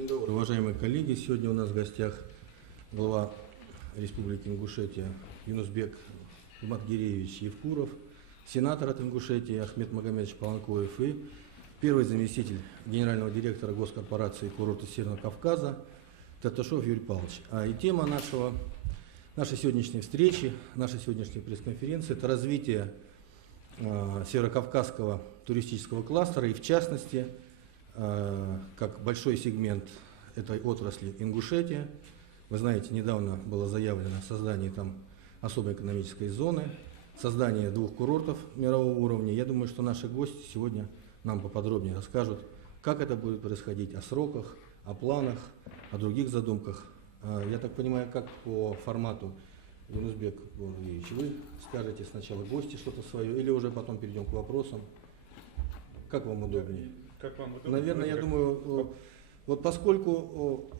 День добрый, уважаемые коллеги. Сегодня у нас в гостях глава Республики Ингушетия Юнусбек Иматгиреевич Евкуров, сенатор от Ингушетии Ахмед Магомедович Паланкоев и первый заместитель генерального директора госкорпорации курорта Северного Кавказа Таташов Юрий Павлович. И тема нашей сегодняшней встречи, нашей сегодняшней пресс-конференции – это развитие северокавказского туристического кластера и, в частности, как большой сегмент этой отрасли Ингушетия. Вы знаете, недавно было заявлено о создании там особой экономической зоны, создание 2 курортов мирового уровня. Я думаю, что наши гости сегодня нам поподробнее расскажут, как это будет происходить, о сроках, о планах, о других задумках. Я так понимаю, как по формату, Юнусбек Ильич, вы скажете сначала гости что-то свое, или уже потом перейдем к вопросам? Как вам удобнее? Как вам удобно? Наверное, я думаю, вот поскольку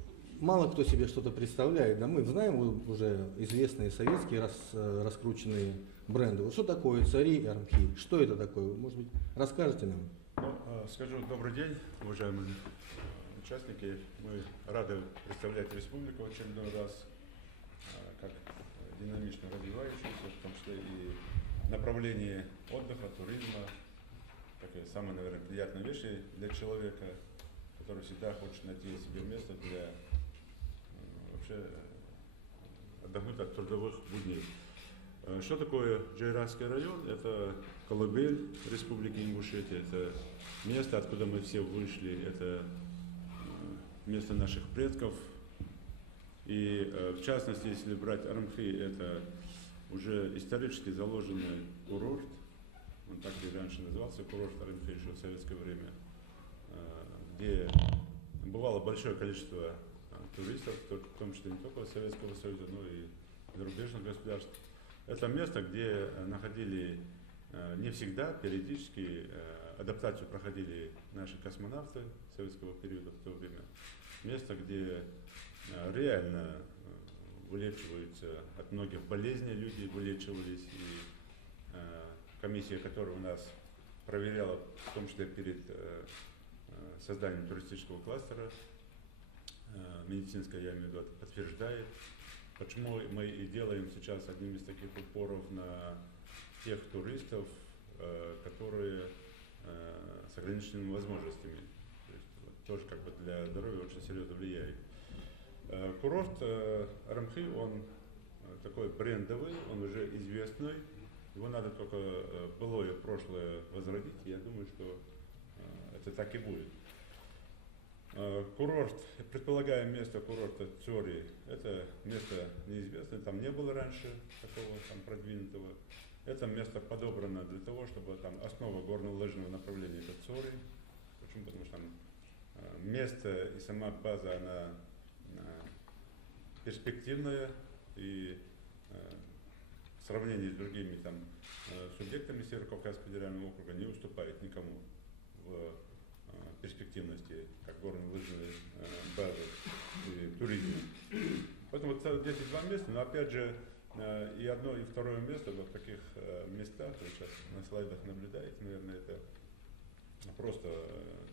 мало кто себе что-то представляет, да, мы знаем уже известные советские раскрученные бренды. Вот что такое цари и армхи? Что это такое? Может быть, расскажете нам? Скажу добрый день, уважаемые участники. Мы рады представлять республику в очередной раз, как динамично развивающуюся, в том числе и направление отдыха, туризма. Такая самая, наверное, приятная вещь для человека, который всегда хочет найти себе место для вообще отдохнуть от трудовых будней. Что такое Джайрасский район? Это колыбель Республики Ингушетия, это место, откуда мы все вышли, это место наших предков. И в частности, если брать Армхи, это уже исторически заложенный курорт. Он так и раньше назывался, курорт Армхи еще в советское время, где бывало большое количество туристов, в том числе не только Советского Союза, но и зарубежных государств. Это место, где находили не всегда, периодически адаптацию проходили наши космонавты советского периода в то время. Место, где реально вылечиваются от многих болезней, люди вылечивались, и комиссия, которая у нас проверяла, в том числе перед созданием туристического кластера, медицинская, я имею в виду, подтверждает, почему мы и делаем сейчас одним из таких упоров на тех туристов, которые с ограниченными возможностями. То есть, тоже как бы для здоровья очень серьезно влияет. Курорт Армхи, он такой брендовый, он уже известный. Его надо только былое прошлое возродить. Я думаю, что это так и будет. Курорт, предполагаем место курорта Цори, это место неизвестное, там не было раньше такого там продвинутого. Это место подобрано для того, чтобы там основа горнолыжного направления это Цори. Почему? Потому что там место и сама база, она перспективная, и в сравнении с другими там субъектами Северо-Кавказского федерального округа не уступает никому в перспективности, как горнолыжной базы и туризма. Поэтому вот эти 2 места, но опять же и одно, и второе место в таких местах, вы сейчас на слайдах наблюдаете, наверное, это просто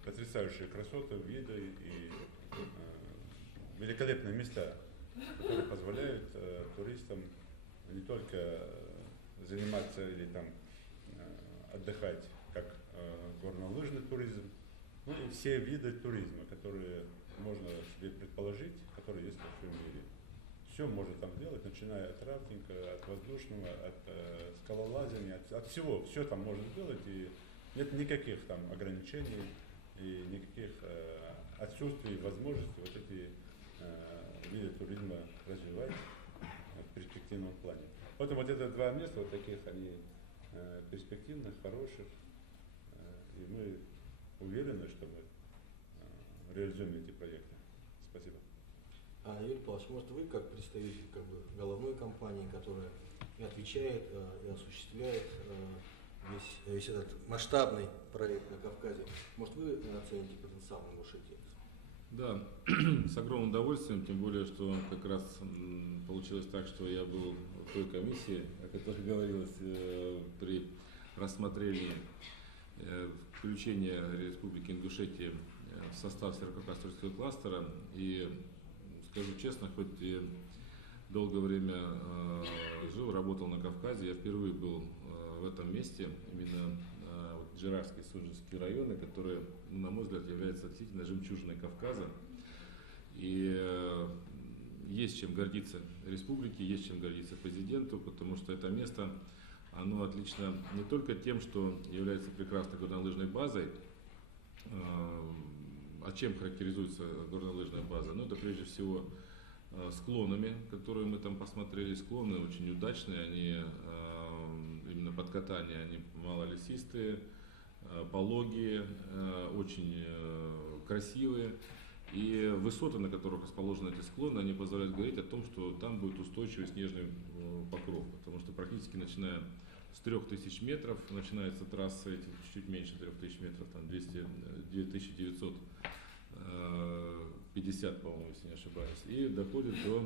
потрясающие красоты, виды и великолепные места, которые позволяют туристам не только заниматься или там отдыхать как горнолыжный туризм, ну и все виды туризма, которые можно себе предположить, которые есть во всем мире. Все можно там делать, начиная от рафтинга, от воздушного, от скалолазания, от всего. Все там можно сделать, и нет никаких там ограничений и никаких отсутствий возможностей вот эти виды туризма развивать в перспективном плане. Поэтому вот это 2 места, вот таких, они перспективных, хороших, и мы уверены, что мы реализуем эти проекты. Спасибо. Юрий Павлович, может, вы как представитель головной компании, которая и отвечает, и осуществляет весь этот масштабный проект на Кавказе, может, вы оцените потенциал Ингушетии? Да, с огромным удовольствием, тем более, что как раз получилось так, что я был в той комиссии, о которой говорилось при рассмотрении включения Республики Ингушетия в состав Северокавказского кластера. И скажу честно, хоть и долгое время жил, работал на Кавказе, я впервые был в этом месте, именно Джерарский, Суджинский районы, которые, на мой взгляд, являются действительно жемчужиной Кавказа. И есть чем гордиться республике, есть чем гордиться президенту, потому что это место, оно отлично не только тем, что является прекрасной горнолыжной базой, а чем характеризуется горнолыжная база? Ну, это прежде всего склонами, которые мы там посмотрели. Склоны очень удачные, они именно под катание, они малолесистые, пологие, очень красивые. И высоты, на которых расположены эти склоны, они позволяют говорить о том, что там будет устойчивый снежный покров. Потому что практически начиная с 3000 метров, начинается трасса эти чуть меньше 3000 метров, там 2950, по-моему, если не ошибаюсь, и доходит до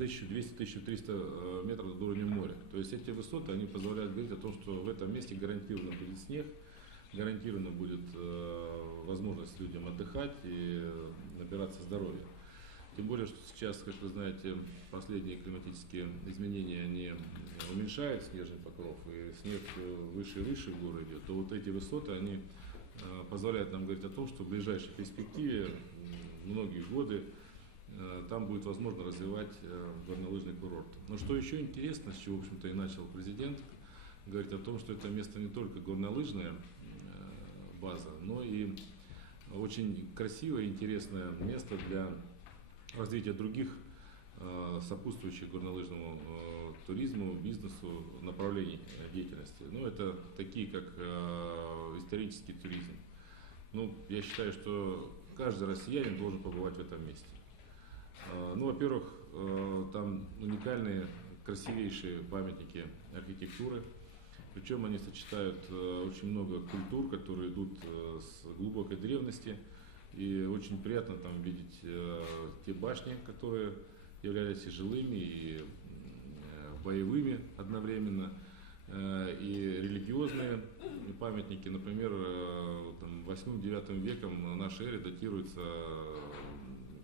1200-1300 метров над уровнем моря. То есть эти высоты, они позволяют говорить о том, что в этом месте гарантированно будет снег, гарантированно будет возможность людям отдыхать и набираться здоровья. Тем более, что сейчас, как вы знаете, последние климатические изменения, они уменьшают снежный покров, и снег выше и выше в горы идет, то вот эти высоты, они позволяют нам говорить о том, что в ближайшей перспективе, многие годы, там будет возможно развивать горнолыжный курорт. Но что еще интересно, с чего, в общем-то, и начал президент, говорить о том, что это место не только горнолыжная база, но и очень красивое и интересное место для развития других сопутствующих горнолыжному туризму, бизнесу направлений деятельности. Ну, это такие, как исторический туризм. Ну, я считаю, что каждый россиянин должен побывать в этом месте. Ну, во-первых, там уникальные, красивейшие памятники архитектуры. Причем они сочетают очень много культур, которые идут с глубокой древности. И очень приятно там видеть те башни, которые являлись и жилыми, и боевыми одновременно. И религиозные памятники, например, 8-9 веком нашей эры датируется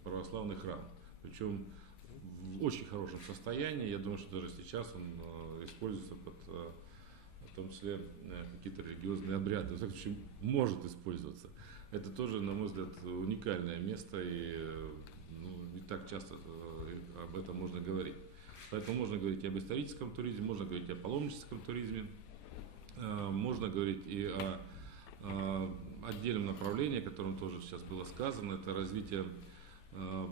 православный храм. Причем в очень хорошем состоянии. Я думаю, что даже сейчас он используется под, в том числе, какие-то религиозные обряды. В всяком случае, может использоваться. Это тоже, на мой взгляд, уникальное место, и не так часто об этом можно говорить. Поэтому можно говорить и об историческом туризме, можно говорить и о паломническом туризме, можно говорить и о отдельном направлении, о котором тоже сейчас было сказано, это развитие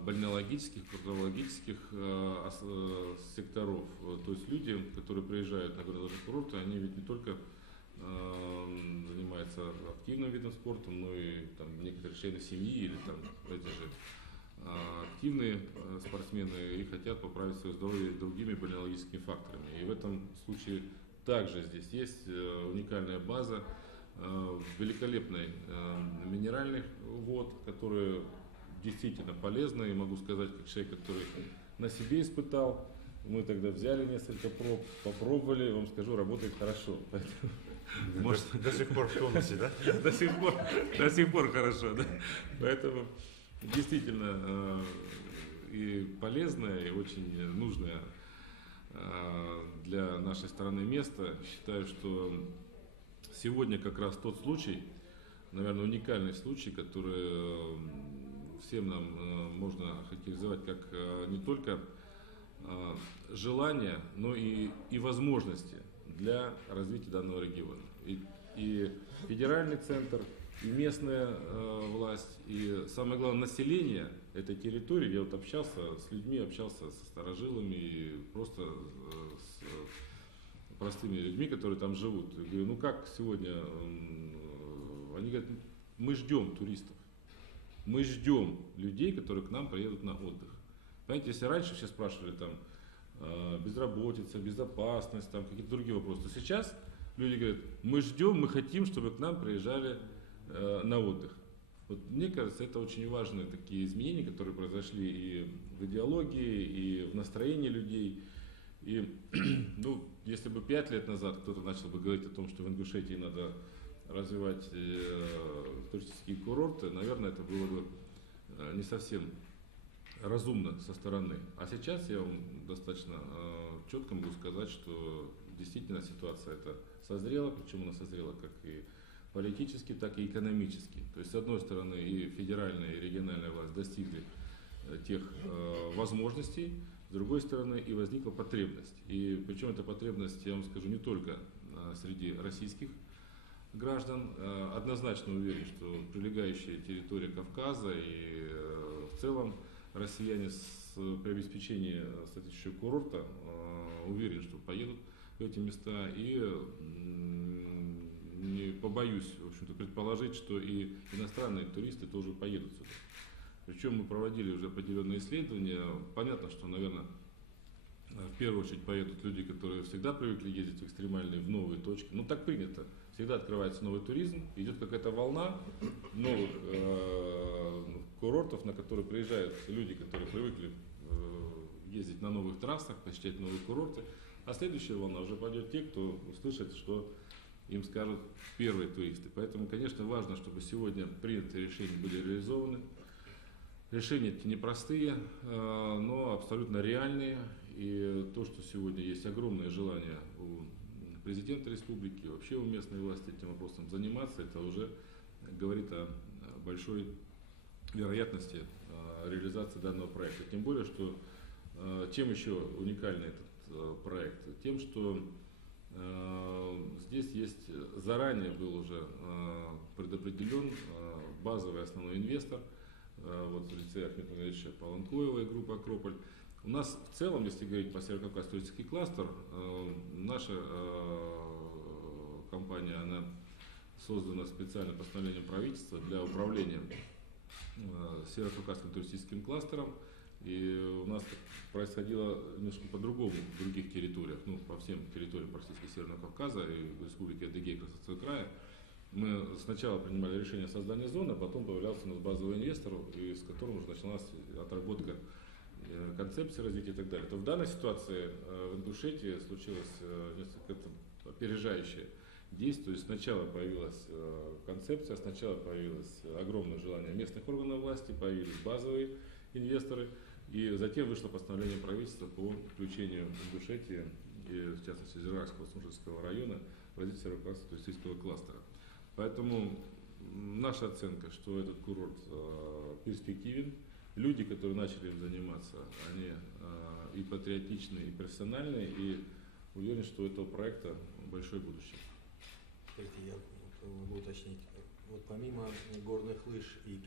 бальнеологических, курортологических секторов. То есть люди, которые приезжают на горнолыжные курорты, они ведь не только занимаются активным видом спорта, но и там, некоторые члены семьи или там, эти же активные спортсмены и хотят поправить свое здоровье другими бальнеологическими факторами. И в этом случае также здесь есть уникальная база великолепной минеральных вод, которые действительно полезны. И могу сказать, как человек, который на себе испытал, мы тогда взяли несколько проб, попробовали, вам скажу, работает хорошо. Может, до сих пор в тонусе, да? До сих пор хорошо, да. Поэтому действительно и полезное, и очень нужное для нашей страны место. Считаю, что сегодня как раз тот случай, наверное, уникальный случай, который всем нам можно характеризовать как не только желание, но и возможности для развития данного региона. И федеральный центр, и местная власть, и самое главное население этой территории. Я вот общался с людьми, общался со старожилами и просто с простыми людьми, которые там живут. Я говорю, ну как сегодня? Они говорят, мы ждем туристов, мы ждем людей, которые к нам приедут на отдых. Понимаете, если раньше все спрашивали там безработица, безопасность, там какие-то другие вопросы, то сейчас люди говорят, мы ждем, мы хотим, чтобы к нам приезжали на отдых. Вот мне кажется, это очень важные такие изменения, которые произошли и в идеологии, и в настроении людей. И, ну, если бы 5 лет назад кто-то начал бы говорить о том, что в Ингушетии надо развивать туристические курорты, наверное, это было бы не совсем разумно со стороны. А сейчас я вам достаточно четко могу сказать, что действительно ситуация эта созрела, причем она созрела как и политически, так и экономически. То есть, с одной стороны, и федеральная, и региональная власть достигли тех возможностей, с другой стороны, и возникла потребность. И причем эта потребность, я вам скажу, не только среди российских граждан. Однозначно уверен, что прилегающая территория Кавказа и в целом россияне при обеспечении соответствующего курорта уверен, что поедут в эти места, и не побоюсь, в общем-то, предположить, что и иностранные туристы тоже поедут сюда. Причем мы проводили уже определенные исследования. Понятно, что, наверное, в первую очередь поедут люди, которые всегда привыкли ездить в экстремальные, в новые точки. Ну, так принято. Всегда открывается новый туризм, идет какая-то волна новых курортов, на которые приезжают люди, которые привыкли ездить на новых трассах, посещать новые курорты. А следующая волна уже пойдет те, кто услышит, что им скажут первые туристы. Поэтому, конечно, важно, чтобы сегодня принятые решения были реализованы. Решения эти непростые, но абсолютно реальные. И то, что сегодня есть огромное желание у президента республики, вообще у местной власти этим вопросом заниматься, это уже говорит о большой вероятности реализации данного проекта. Тем более, что чем еще уникальный этот проект? Тем, что здесь есть, заранее был уже предопределен базовый основной инвестор, вот в лице Ахмета Ильича Паланкоева и группы «Акрополь». У нас в целом, если говорить по Северо-Кавказский туристический кластер, наша компания, она создана специально постановлением правительства для управления Северо-Кавказским туристическим кластером. И у нас происходило немножко по-другому в других территориях, ну, по всем территориям практически Северного Кавказа и в Республике Адыгея и Красноярского края. Мы сначала принимали решение о создании зоны, а потом появлялся у нас базовый инвестор, и с которым уже началась отработка концепции развития и так далее. То в данной ситуации в Ингушетии случилось несколько опережающее действие. То есть сначала появилась концепция, сначала появилось огромное желание местных органов власти, появились базовые инвесторы, и затем вышло постановление правительства по включению Ингушетии и, в частности, Зиракского Сунжинского района в развитие Северо-Кавказского туристического кластера. Поэтому наша оценка, что этот курорт перспективен. Люди, которые начали им заниматься, они и патриотичные, и профессиональные, и уверен, что у этого проекта большое будущее. Скажите, я могу уточнить, вот помимо горных лыж и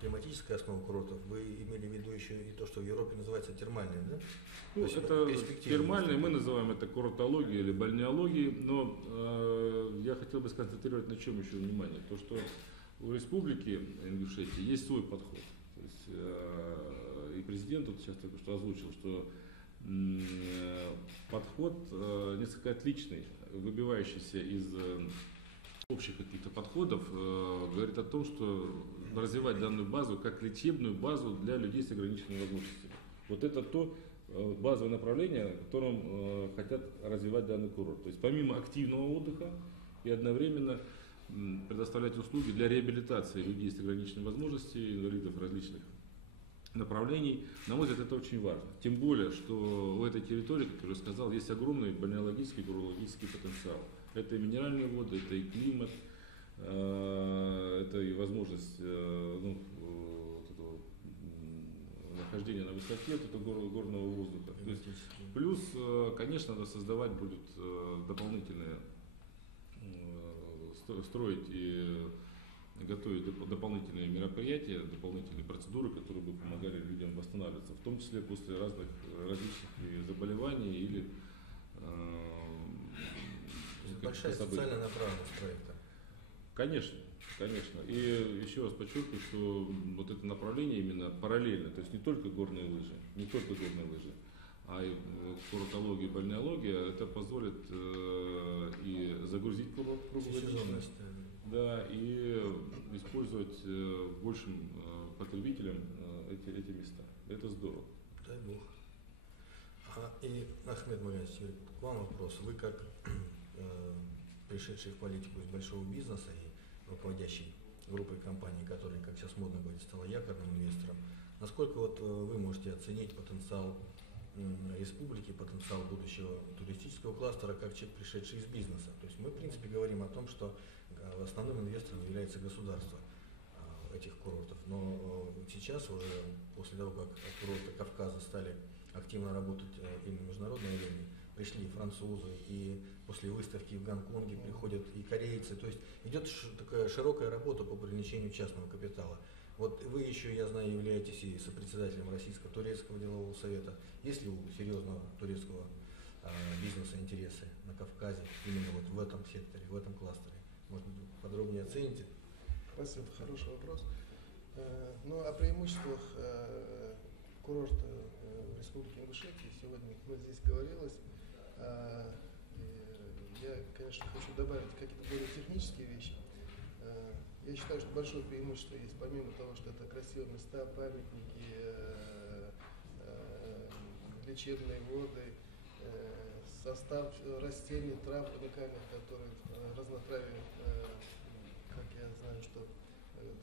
климатической основы курортов, вы имели в виду еще и то, что в Европе называется термальным, да? Ну, это термальные, мы называем это курортологией или бальнеологией, но я хотел бы сконцентрировать на чем еще внимание. То, что у республики Ингушетия есть свой подход. То есть, и президент тут сейчас только что озвучил, что подход несколько отличный, выбивающийся из общих каких-то подходов, говорит о том, что развивать данную базу как лечебную базу для людей с ограниченными возможностями. Вот это то базовое направление, которым хотят развивать данный курорт. То есть помимо активного отдыха и одновременно предоставлять услуги для реабилитации людей с ограниченными возможностями, инвалидов различных направлений. На мой взгляд, это очень важно. Тем более, что в этой территории, как я уже сказал, есть огромный бальнеологический и гурологический потенциал. Это и минеральные воды, это и климат, это и возможность нахождения на высоте вот этого горного воздуха. То есть, плюс, конечно, надо создавать будет дополнительные, строить и готовить дополнительные мероприятия, дополнительные процедуры, которые бы помогали людям восстанавливаться, в том числе после различных заболеваний или большая социальная направленность проекта. Конечно, конечно. И еще раз подчеркиваю, что вот это направление именно параллельно, то есть не только горные лыжи, а и курортология и бальнеология, это позволит и загрузить круглогодично, да, и использовать большим потребителям эти места. Это здорово. Дай Бог. И, Ахмед Муляевич, к вам вопрос. Вы как пришедший в политику из большого бизнеса руководящей группой компаний, которая, как сейчас модно говорить, стала якорным инвестором. Насколько вот вы можете оценить потенциал республики, потенциал будущего туристического кластера, как человек, пришедший из бизнеса? То есть мы, в принципе, говорим о том, что основным инвестором является государство этих курортов. Но сейчас уже, после того, как курорты Кавказа стали активно работать и на международной арене, пришли и французы, и после выставки в Гонконге приходят и корейцы. То есть идет такая широкая работа по привлечению частного капитала. Вот вы еще, я знаю, являетесь и сопредседателем Российско-турецкого делового совета. Есть ли у серьезного турецкого бизнеса интересы на Кавказе именно вот в этом секторе, в этом кластере? Может быть, подробнее оцените? Спасибо, хороший вопрос. Ну, о преимуществах курорта в Республике Ингушетия сегодня здесь говорилось. Я, конечно, хочу добавить какие-то более технические вещи. Я считаю, что большое преимущество есть, помимо того, что это красивые места, памятники, лечебные воды, состав растений, трав уникальных, которые разнотравие, как я знаю, что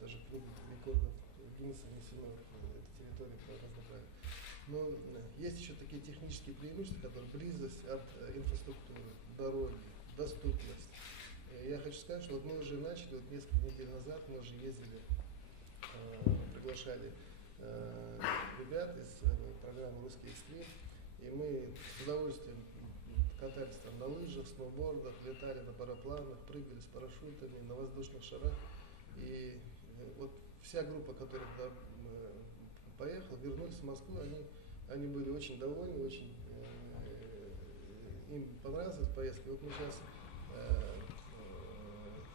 даже в книге рекордов Гиннесса внесено эта территория по разнотравию. Но есть еще такие технические преимущества, которые близость от инфраструктуры, дороги, доступность. Я хочу сказать, что вот мы уже начали, вот несколько недель назад мы уже ездили, приглашали ребят из программы «Русский экстрим», и мы с удовольствием катались там на лыжах, сноубордах, летали на парапланах, прыгали с парашютами, на воздушных шарах. И вот вся группа, которая туда поехала, вернулись в Москву, они были очень довольны, очень им понравилась эта поездка. И вот мы сейчас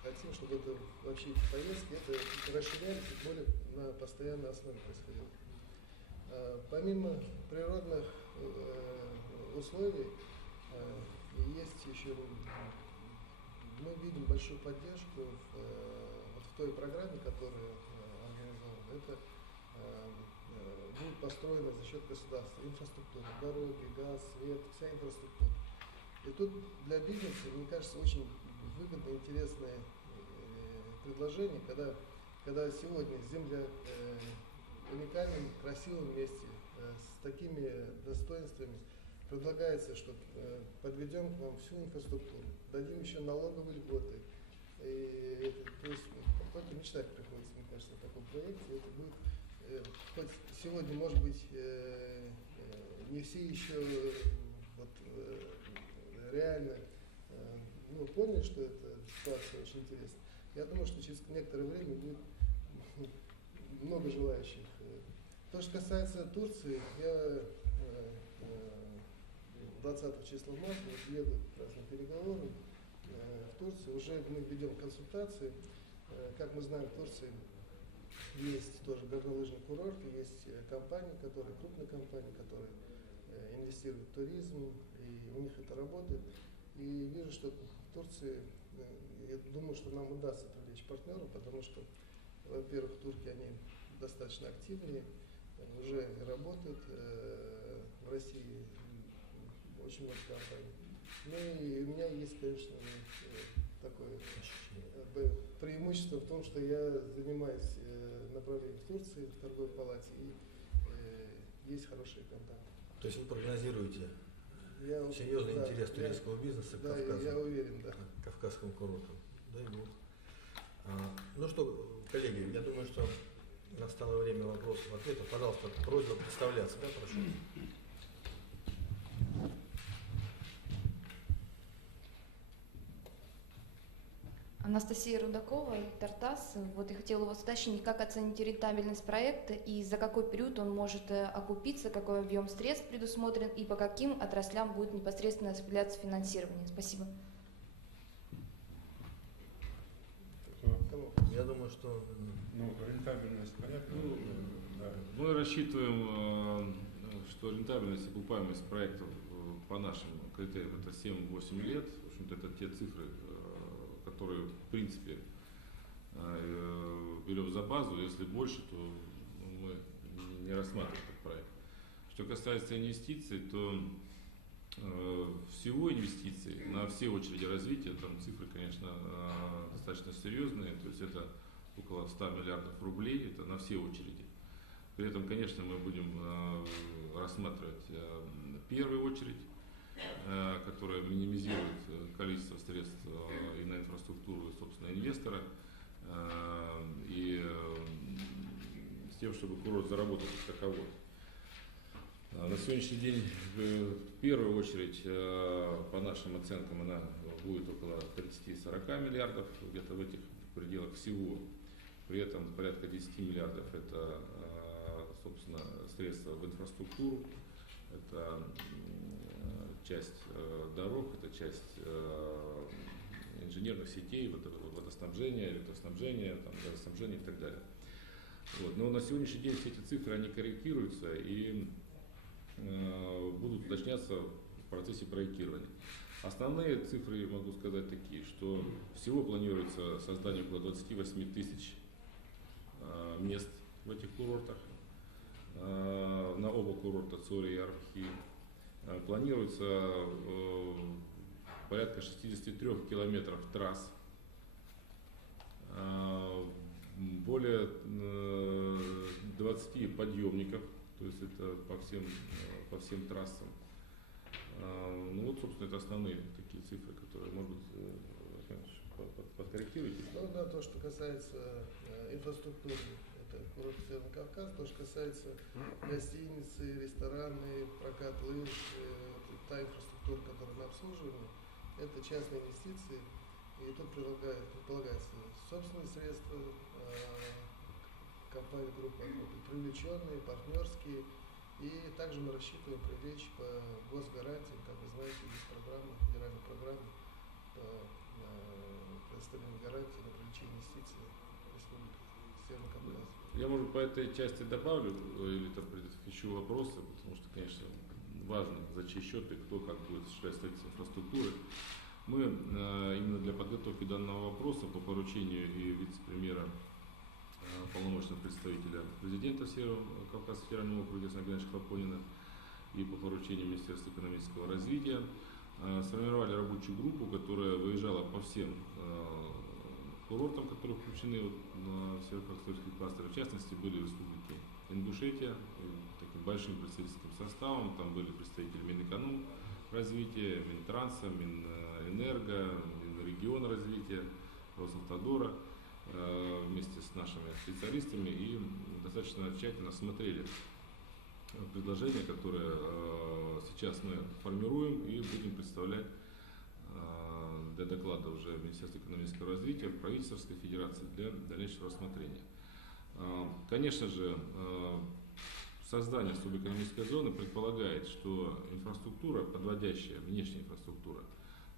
хотим, чтобы это вообще эти поездки расширялись и более на постоянной основе происходило. Помимо природных условий, есть еще, мы видим большую поддержку вот в той программе, которая организована. Это будет построено за счет государства, инфраструктура, дороги, газ, свет, вся инфраструктура. И тут для бизнеса, мне кажется, очень выгодное, интересное предложение, когда сегодня земля в уникальном, красивом месте, с такими достоинствами, предлагается, что подведем к вам всю инфраструктуру, дадим еще налоговые льготы. И то есть только мечтать приходится, мне кажется, о таком проекте. Это будет, хоть сегодня, может быть, не все еще вот, реально поняли, что эта ситуация очень интересна. Я думаю, что через некоторое время будет много желающих. То, что касается Турции, я 20 числа марта еду на переговоры в Турцию. Уже мы ведем консультации. Как мы знаем, в Турции есть тоже горнолыжный курорт, есть компании, крупные компании, которые инвестируют в туризм, и у них это работает. И вижу, что в Турции, я думаю, что нам удастся привлечь партнеров, потому что, во-первых, турки, они достаточно активные, уже работают в России очень много компаний. Ну и у меня есть, конечно, такое преимущество в том, что я занимаюсь направлением в Турции, в торговой палате, и есть хорошие контакты. То есть вы прогнозируете серьезный интерес турецкого бизнеса к Кавказу? Я уверен, да. К кавказскому курорту. Дай Бог. Ну что, коллеги, я думаю, что настало время вопросов-ответов. Пожалуйста, просьба представляться, да, прошу. Анастасия Рудакова, Тартас. Вот я хотела у вас уточнить, как оценить рентабельность проекта и за какой период он может окупиться, какой объем средств предусмотрен и по каким отраслям будет непосредственно распределяться финансирование. Спасибо. Я думаю, что... рентабельность, понятно? Да. Мы рассчитываем, что рентабельность и окупаемость проектов по нашим критериям это 7-8 лет. В общем-то, это те цифры, которые, в принципе, берем за базу. Если больше, то мы не рассматриваем этот проект. Что касается инвестиций, то всего инвестиций на все очереди развития, там цифры, конечно, достаточно достаточно серьезные, то есть это около 100 миллиардов рублей, это на все очереди. При этом, конечно, мы будем рассматривать первую очередь, которая минимизирует количество средств и на инфраструктуру, и, собственно, инвестора, и с тем, чтобы курорт заработал как таковой. На сегодняшний день, в первую очередь, по нашим оценкам, она будет около 30-40 миллиардов, где-то в этих пределах всего. При этом порядка 10 миллиардов – это, собственно, средства в инфраструктуру, это часть дорог, это часть инженерных сетей, водоснабжения, электроснабжения, там, газоснабжения и так далее. Вот. Но на сегодняшний день все эти цифры, они корректируются и будут уточняться в процессе проектирования. Основные цифры, могу сказать, такие, что всего планируется создание около 28 тысяч мест в этих курортах, на оба курорта Цори и Архи. Планируется порядка 63 километров трасс, более 20 подъемников, то есть это по всем трассам. Ну вот, собственно, это основные такие цифры, которые, может быть, подкорректируете. Ну да, то, что касается инфраструктуры, это курорт Северный Кавказ, то, что касается гостиницы, рестораны, прокат лыж, та инфраструктура, которую мы обслуживаем, это частные инвестиции, и тут предполагается собственные средства, компании группы, привлеченные, партнерские, и также мы рассчитываем привлечь по госгарантиям, как вы знаете, есть программа, федеральная программа по предоставлению гарантий на привлечение инвестиций в Республику Северный Кавказ. Я, может, по этой части добавлю или там предотвечу вопросы, потому что, конечно, важно, за чей счет и кто как будет осуществлять строительство инфраструктуры. Мы именно для подготовки данного вопроса по поручению и вице-премьера полномочного представителя президента Северного Кавказского федерального округа Снега Геннадьевича Хлопонина и по поручению Министерства экономического развития сформировали рабочую группу, которая выезжала по всем курортам, которые включены в Северо-Кавказский кластер. В частности, были республики Ингушетия таким большим представительским составом. Там были представители Минэкономразвития, Минтранса, Минэнерго, Минрегиона развития, Росавтодора вместе с нашими специалистами и достаточно тщательно смотрели предложения, которые сейчас мы формируем и будем представлять для доклада уже Министерства экономического развития, правительства Федерации для дальнейшего рассмотрения. Конечно же, создание особой экономической зоны предполагает, что инфраструктура, подводящая, внешняя инфраструктура,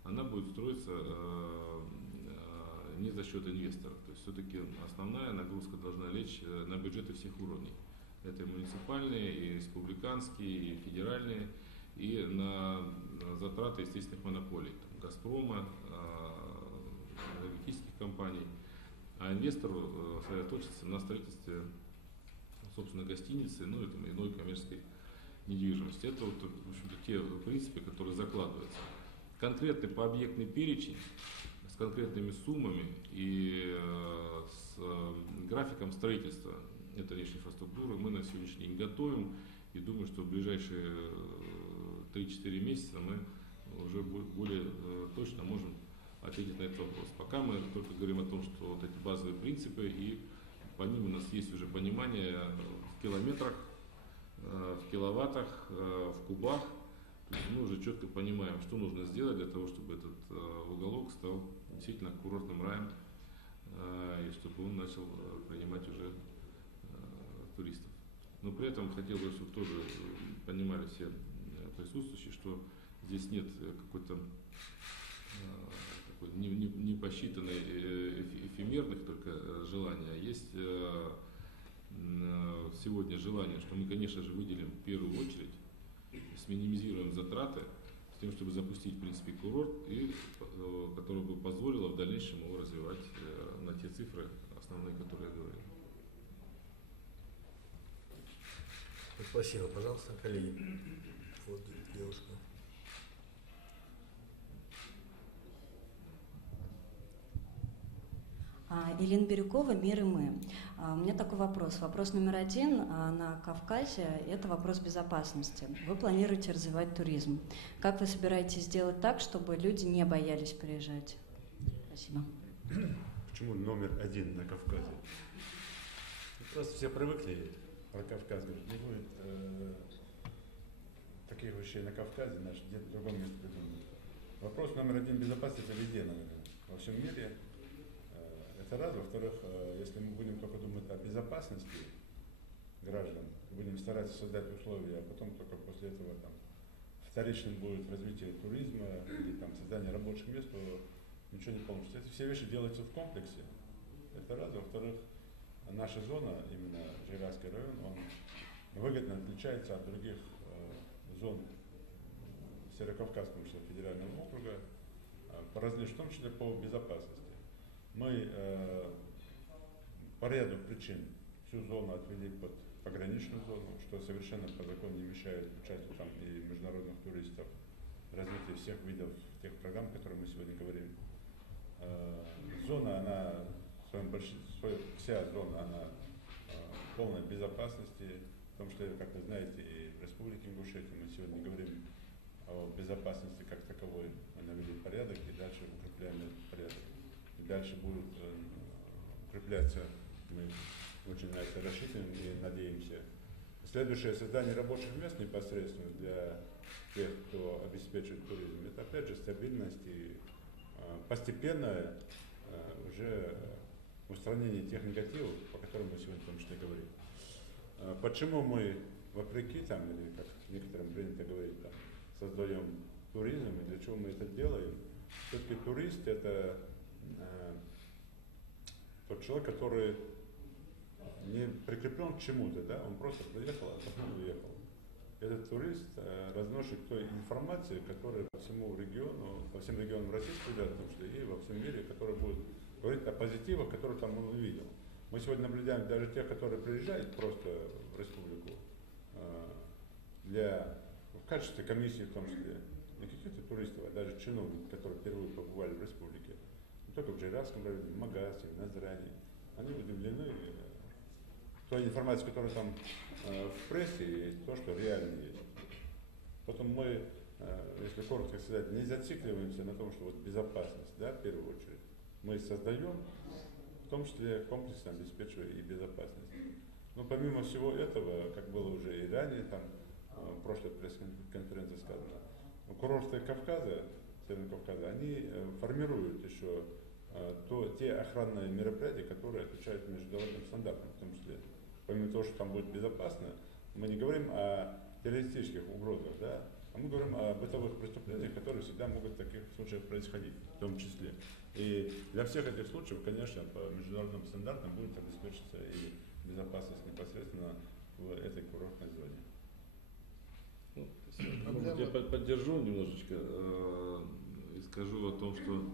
она будет строиться не за счет инвесторов. То есть все-таки основная нагрузка должна лечь на бюджеты всех уровней. Это и муниципальные, и республиканские, и федеральные, и на затраты естественных монополий, там, Газпрома, энергетических компаний. А инвестору сосредоточиться на строительстве, собственно, гостиницы, ну и там, иной коммерческой недвижимости. Это вот, в общем-то, те принципы, которые закладываются. Конкретный пообъектный перечень с конкретными суммами и с графиком строительства этой внешней инфраструктуры мы на сегодняшний день готовим и думаю, что в ближайшие 3-4 месяца мы уже более точно можем ответить на этот вопрос. Пока мы только говорим о том, что вот эти базовые принципы, и по ним у нас есть уже понимание в километрах, в киловаттах, в кубах. То есть мы уже четко понимаем, что нужно сделать для того, чтобы этот уголок стал действительно курортным раем, и чтобы он начал принимать уже туристов. Но при этом хотел бы, чтобы тоже понимали все присутствующие, что здесь нет какой-то такой не посчитанной эфемерных только желаний, а есть сегодня желание, что мы, конечно же, выделим в первую очередь, сминимизируем затраты с тем, чтобы запустить, в принципе, курорт, и который бы позволило в дальнейшем его развивать на те цифры основные, которые я говорил. Спасибо, пожалуйста, коллеги. Вот девушка. Елена Бирюкова, «Мир и мы». У меня такой вопрос. Вопрос номер один на Кавказе – это вопрос безопасности. Вы планируете развивать туризм. Как вы собираетесь сделать так, чтобы люди не боялись приезжать? Спасибо. Почему номер один на Кавказе? Просто все привыкли про Кавказ, говорят, не будет таких вещей на Кавказе, значит, где-то в другом месте придумают. Вопрос номер один безопасности везде, наверное, во всем мире. Это раз. Во-вторых, если мы будем только думать о безопасности граждан, будем стараться создать условия, а потом только после этого там, вторичным будет развитие туризма или там, создание рабочих мест, то ничего не получится. Эти все вещи делаются в комплексе. Это раз. Во-вторых, наша зона, именно Жирайский район, он выгодно отличается от других зон Северокавказского федерального округа, по различию, в том числе по безопасности. Мы по ряду причин всю зону отвели под пограничную зону, что совершенно по закону не мешает участию там и международных туристов, развитию всех видов тех программ, о которых мы сегодня говорим. Зона, она в своем большинстве, вся зона, она полной безопасности, потому что, как вы знаете, и в Республике Ингушетия мы сегодня говорим о безопасности как таковой, мы навели порядок и дальше укрепляем этот порядок. И дальше будет укрепляться, мы очень на это рассчитываем и надеемся. Следующее, создание рабочих мест непосредственно для тех, кто обеспечивает туризм, это опять же стабильность и постепенное уже устранение тех негативов, по которым мы сегодня в том числе говорим. Почему мы, вопреки там, или как некоторым принято говорить, там, создаем туризм и для чего мы это делаем? Все-таки турист это тот человек, который не прикреплен к чему-то, да? Он просто приехал, а потом уехал. Этот турист разносит той информации, которая по всему региону, по всем регионам Российской Федерации, в том числе и во всем мире, которая будет говорить о позитивах, которые там он увидел. Мы сегодня наблюдаем даже тех, которые приезжают просто в республику в качестве комиссии в том числе, не каких-то туристов, а даже чиновников, которые впервые побывали в республике, не только в Джейрасском районе, в Магасе, в Назране, они удивлены той информацией, которая там в прессе, и то, что реально есть. Потом мы, если коротко сказать, не зацикливаемся на том, что вот безопасность, да, в первую очередь, мы создаем, в том числе комплексно обеспечивая и безопасность. Но помимо всего этого, как было уже и ранее, там, в прошлой пресс-конференции сказано, курорты Кавказа, Северного Кавказа, они формируют еще те охранные мероприятия, которые отвечают международным стандартам, в том числе. Помимо того, что там будет безопасно, мы не говорим о террористических угрозах, да, а мы говорим о бытовых преступлениях, которые всегда могут в таких случаях происходить, в том числе. И для всех этих случаев, конечно, по международным стандартам будет обеспечиться и безопасность непосредственно в этой курортной зоне. Я поддержу немножечко и скажу о том, что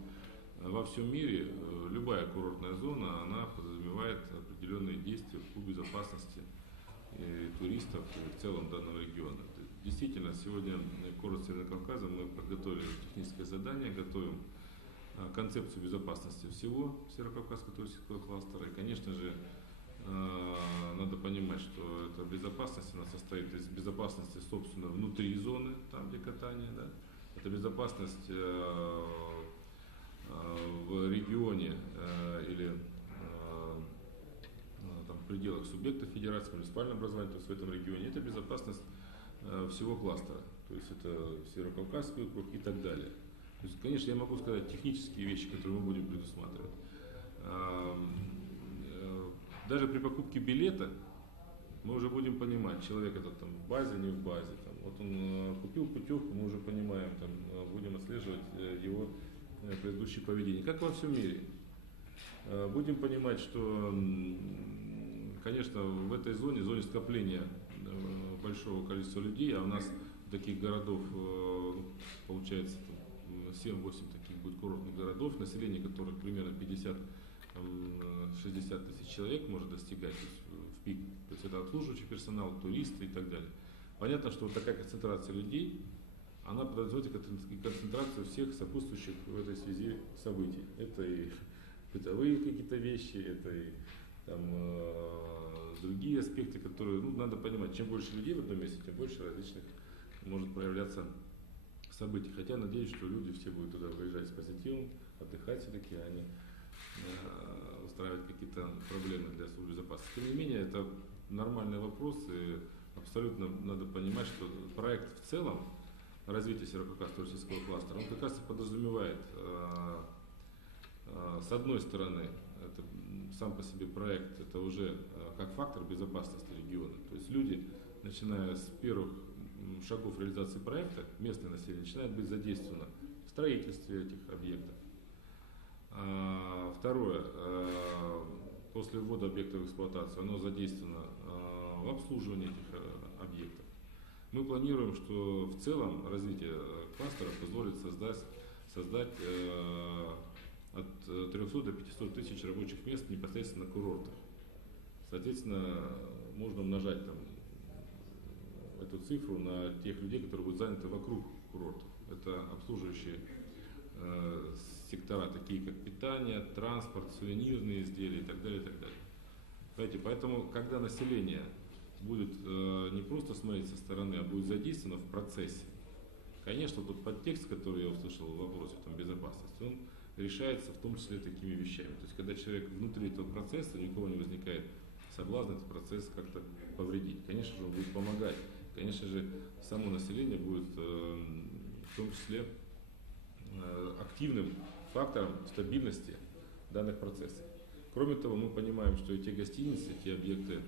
во всем мире любая курортная зона, она подразумевает определенные действия по безопасности туристов и в целом данного региона. Действительно, сегодня курорт Северного Кавказа мы подготовили техническое задание, готовим концепцию безопасности всего Северокавказского туристического кластера. И, конечно же, надо понимать, что эта безопасность, она состоит из безопасности, собственно, внутри зоны, там где катание, да? Это безопасность в регионе или там, в пределах субъектов федерации, муниципального образования, то есть в этом регионе. Это безопасность всего кластера, то есть это Северокавказский округ и так далее. То есть, конечно, я могу сказать технические вещи, которые мы будем предусматривать. Даже при покупке билета мы уже будем понимать, человек этот там в базе, не в базе. Там, вот он купил путевку, мы уже понимаем, там, будем отслеживать его предыдущее поведение. Как во всем мире. Будем понимать, что, конечно, в этой зоне скопления большого количества людей, а у нас таких городов получается 7-8 таких будет курортных городов, население которых примерно 50-60 тысяч человек может достигать в пик. То есть это обслуживающий персонал, туристы и так далее. Понятно, что вот такая концентрация людей, она подразумевает концентрацию всех сопутствующих в этой связи событий. Это и бытовые какие-то вещи, это и там, другие аспекты, которые, ну, надо понимать, чем больше людей в одном месте, тем больше различных может проявляться событий. Хотя надеюсь, что люди все будут туда выезжать с позитивом, отдыхать все-таки, а не устраивать какие-то проблемы для службы безопасности. Тем не менее, это нормальный вопрос, и абсолютно надо понимать, что проект в целом развития Северокавказского туристического кластера, он как раз и подразумевает, с одной стороны, это сам по себе проект, это уже как фактор безопасности региона. То есть люди, начиная с первых шагов реализации проекта, местное население начинает быть задействовано в строительстве этих объектов. Второе, после ввода объекта в эксплуатацию, оно задействовано в обслуживании этих объектов. Мы планируем, что в целом развитие кластера позволит создать от 300 до 500 тысяч рабочих мест непосредственно на курортах. Соответственно, можно умножать там эту цифру на тех людей, которые будут заняты вокруг курортов. Это обслуживающие сектора, такие как питание, транспорт, сувенирные изделия и так далее, и так далее. Понимаете, поэтому, когда население будет не просто смотреть со стороны, а будет задействовано в процессе, конечно, тот подтекст, который я услышал в вопросе там, безопасности, он решается в том числе такими вещами. То есть, когда человек внутри этого процесса, никого не возникает соблазн этот процесс как-то повредить. Конечно же, он будет помогать. Конечно же, само население будет в том числе активным фактором стабильности данных процессов. Кроме того, мы понимаем, что эти гостиницы, те объекты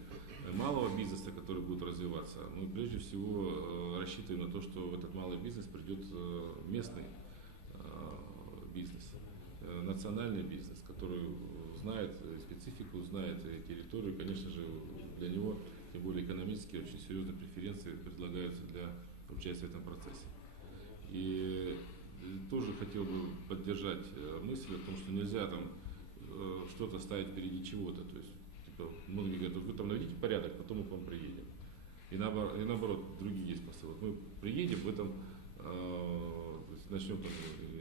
малого бизнеса, которые будут развиваться, мы прежде всего рассчитываем на то, что в этот малый бизнес придет местный бизнес, национальный бизнес, который знает специфику, знает территорию. Конечно же, для него, тем более экономически, очень серьезные преференции предлагаются для участия в этом процессе. И тоже хотел бы поддержать мысль о том, что нельзя там что-то ставить впереди чего-то. То есть, типа, многие говорят, вы там наведите порядок, потом мы к вам приедем. И наоборот, другие есть посылы. Мы приедем, в этом начнем там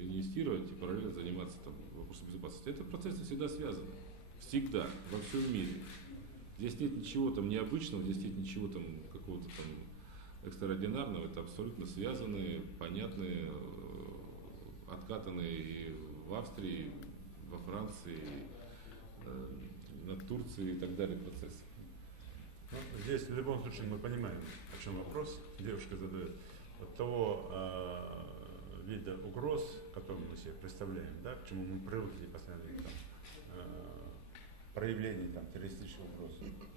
инвестировать и параллельно заниматься там вопросом безопасности. Это процессы всегда связаны. Всегда, во всем мире. Здесь нет ничего там необычного, здесь нет ничего там какого-то там экстраординарного. Это абсолютно связанные, понятные, откатанные и в Австрии, во Франции, на Турции и так далее процессы. Ну, здесь в любом случае мы понимаем, о чем вопрос девушка задает. От того вида угроз, которые мы себе представляем, да, к чему мы привыкли постоянно, там, проявлений там, террористических угроз,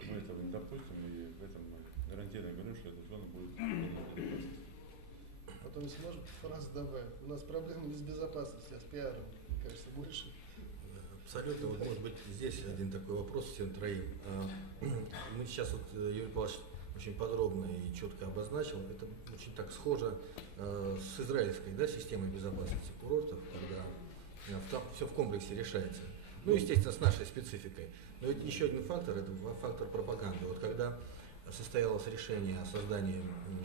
мы этого не допустим, и в этом мы гарантированно говорим, что эта зона будет. Потом, если можно, фразу добавить. У нас проблемы не с безопасностью, а с пиаром, мне кажется, больше. Абсолютно. Вот, может быть, здесь один такой вопрос всем троим. Мы сейчас, вот, Юрий Павлович очень подробно и четко обозначил, это очень так схоже с израильской, да, системой безопасности курортов, когда там все в комплексе решается. Ну, естественно, с нашей спецификой. Но ведь еще один фактор, это фактор пропаганды. Вот когда состоялось решение о создании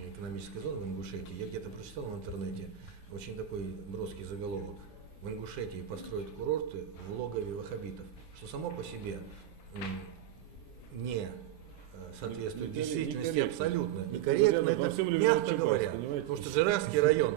экономической зоны в Ингушетии, я где-то прочитал в интернете очень такой броский заголовок: в Ингушетии построят курорты в логове ваххабитов, что само по себе не соответствует действительности абсолютно. Некорректно, это мягко говоря. Потому что Жиравский район,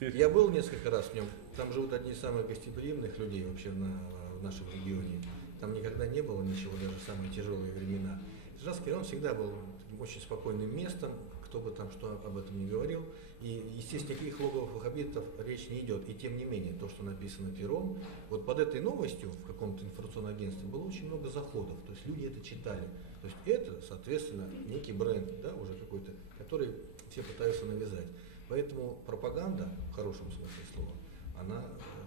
я был несколько раз в нем, там живут одни из самых гостеприимных людей вообще в нашем регионе. Там никогда не было ничего, даже в самые тяжелые времена. Жиравский район всегда был очень спокойным местом, кто бы там что об этом ни говорил. И, естественно, никаких логовых ваххабитов речь не идет. И тем не менее, то, что написано пером, вот под этой новостью в каком-то информационном агентстве было очень много заходов. То есть люди это читали. То есть это, соответственно, некий бренд, да, уже какой-то, который все пытаются навязать. Поэтому пропаганда, в хорошем смысле слова, она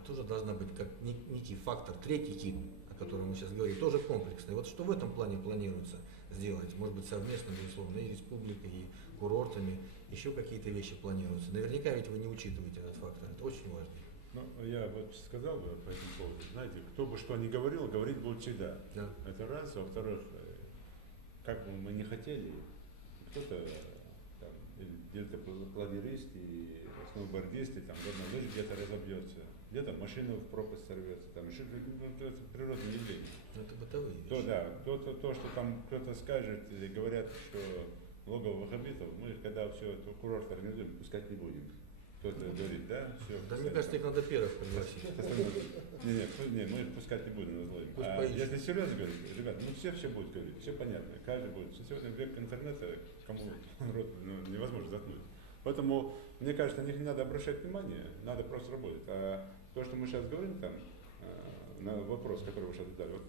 тоже должна быть как некий фактор, третий тип, о котором мы сейчас говорим, тоже комплексный. Вот что в этом плане планируется сделать? Может быть, совместно, безусловно, и республикой, и курортами, еще какие-то вещи планируются. Наверняка ведь вы не учитываете этот фактор, это очень важно. Ну, я вот сказал бы по этому поводу, знаете, кто бы что ни говорил, говорить будет всегда. Да. Это раз. Во-вторых, как бы мы не хотели, кто-то где-то планерист и сноубордист, и там горнолыжник где-то разобьется. где-то машина в пропасть сорвется, там еще это природное явление. Это бытовые вещи. То, да, то, что там кто-то скажет или говорят, что логово ваххабитов, мы когда все это курорт организуем, пускать не будем. Кто-то говорит, да, все. Да, мне кажется, их надо первых пригласить. Нет, мы пускать не будем, назлоим. Пусть А поищут. если серьезно говорить, ребят, ну все будут говорить, все понятно, каждый будет. Сегодня век интернета, кому рот невозможно заткнуть. Поэтому, мне кажется, на них не надо обращать внимание, надо просто работать. А то, что мы сейчас говорим там, на вопрос, который вы сейчас задали, вот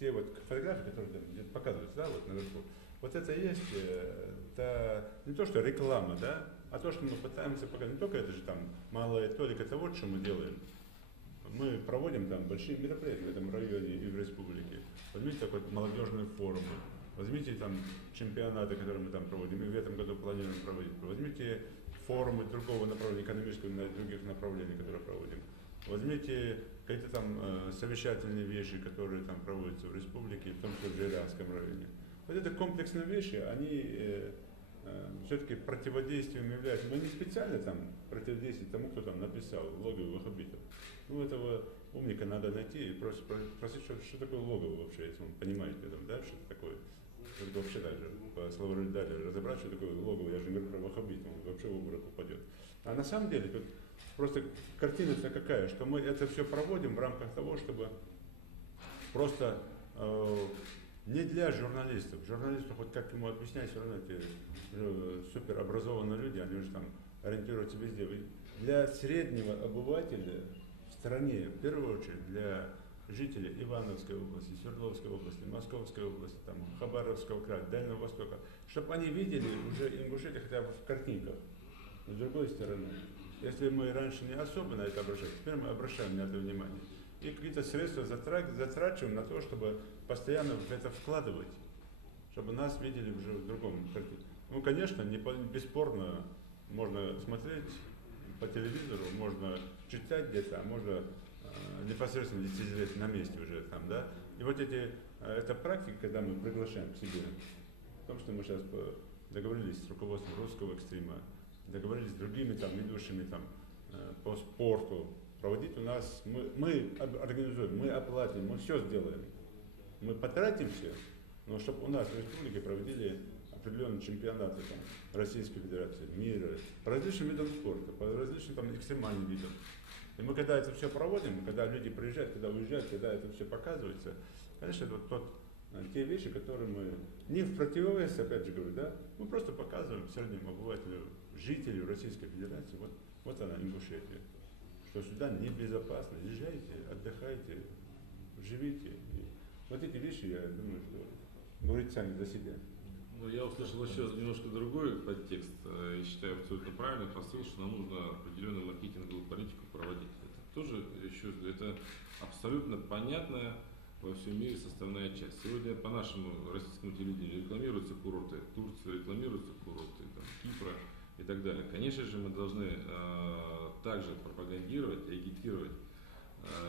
те вот фотографии, которые там где-то показываются, да, вот наверху, вот это есть, это не то, что реклама, да, а то, что мы пытаемся показать. Не только это же там малая толика того, что мы делаем. Мы проводим там большие мероприятия в этом районе и в республике. Возьмите такой молодежные форумы, возьмите там чемпионаты, которые мы там проводим, и в этом году планируем проводить. Возьмите форумы другого направления, экономического, на других направлениях, которые проводим. Возьмите какие-то там совещательные вещи, которые там проводятся в республике, в том числе в Жирянском районе. Вот это комплексные вещи, они все-таки противодействием являются, но не специально там противодействие тому, кто там написал логово ваххабитов. Ну, этого умника надо найти и спросить, что такое логово вообще, если он понимает там, да, что это такое. Только вообще даже по словарю дали разобрать, что такое логово, я же не говорю про ваххабитов, он вообще в обморок упадет. А на самом деле тут просто картина-то какая, что мы это все проводим в рамках того, чтобы просто не для журналистов. Журналистов, вот как ему объяснять, все равно эти суперобразованные люди, они уже там ориентируются везде. Для среднего обывателя в стране, в первую очередь, для жителей Ивановской области, Свердловской области, Московской области, там, Хабаровского края, Дальнего Востока, чтобы они видели уже Ингушетию хотя бы в картинках. Но с другой стороны, если мы раньше не особо на это обращали, теперь мы обращаем на это внимание. И какие-то средства затрачиваем на то, чтобы постоянно в это вкладывать, чтобы нас видели уже в другом картине. Ну, конечно, бесспорно можно смотреть по телевизору, можно читать где-то, а можно непосредственно лицезреть на месте уже там, да. И вот эта практика, когда мы приглашаем к себе, в том, что мы сейчас договорились с руководством русского экстрима, договорились с другими там ведущими там по спорту, проводить у нас, мы организуем, мы оплатим, мы все сделаем. Мы потратимся, но чтобы у нас в республике проводили определенные чемпионаты там, Российской Федерации, мира, по различным видам спорта, по различным там, экстремальным видам. И мы когда это все проводим, когда люди приезжают, когда уезжают, когда это все показывается, конечно, это вот те вещи, которые мы не в противовес, опять же говорю, да, мы просто показываем среднему обывателю, жителю Российской Федерации, вот она, Ингушетия, что сюда небезопасно, езжайте, отдыхайте, живите. И вот эти вещи, я думаю, что говорить сами за себя. Ну, я услышал еще немножко другой подтекст, и считаю абсолютно правильный посыл, что нам нужно определенную маркетинговую политику проводить. Это тоже, еще это абсолютно понятная во всем мире составная часть. Сегодня по нашему российскому телевидению рекламируются курорты Турции, рекламируются курорты там, Кипра и так далее. Конечно же, мы должны также пропагандировать, агитировать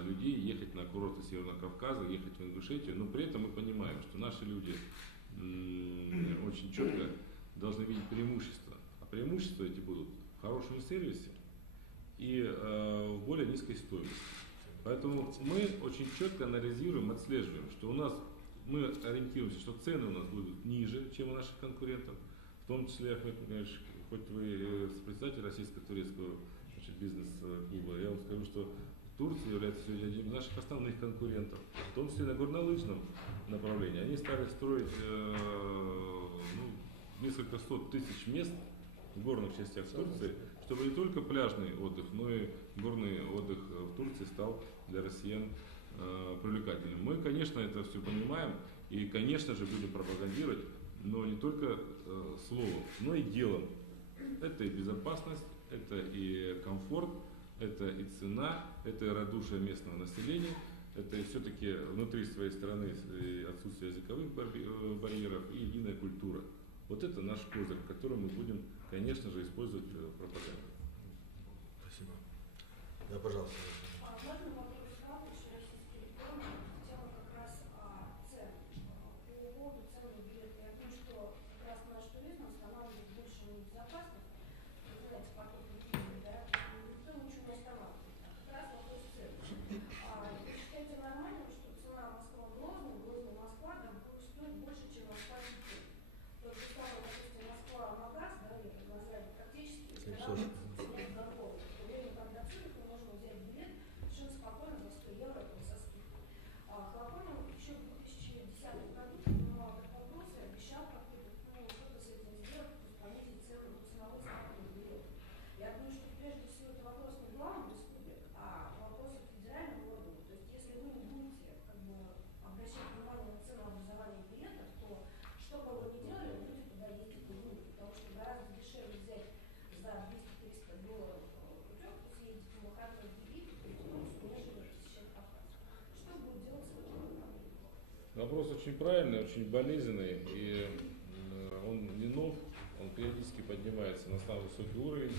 людей, ехать на курорты Северного Кавказа, ехать в Ингушетию, но при этом мы понимаем, что наши люди очень четко должны видеть преимущества. А преимущества эти будут в хорошем сервисе и в более низкой стоимости. Поэтому мы очень четко анализируем, отслеживаем, что у нас мы ориентируемся, что цены у нас будут ниже, чем у наших конкурентов. В том числе, Ахмед Мухаммедович, хоть вы председатель российско-турецкого бизнес-клуба, я вам скажу, что Турция является сегодня одним из наших основных конкурентов, в том числе на горнолыжном направлении. Они стали строить несколько сот тысяч мест в горных частях Турции, чтобы не только пляжный отдых, но и горный отдых в Турции стал для россиян привлекательным. Мы, конечно, это все понимаем и, конечно же, будем пропагандировать, но не только словом, но и делом. Это и безопасность, это и комфорт, это и цена, это и радушие местного населения, это и все-таки внутри своей страны отсутствие языковых барьеров и единая культура. Вот это наш козырь, который мы будем, конечно же, использовать в пропаганде. Спасибо. Да, пожалуйста. Можно вопрос сразу, еще российские реформы, хотела как раз цен. По поводу цен на билеты. Я думаю, что как раз наш туризм останавливает большую безопасность, называется поток людей, да, и никто ничего не останавливает. Как раз вопрос Вопрос очень правильный, очень болезненный, и он не нов, он периодически поднимается на самый высокий уровень,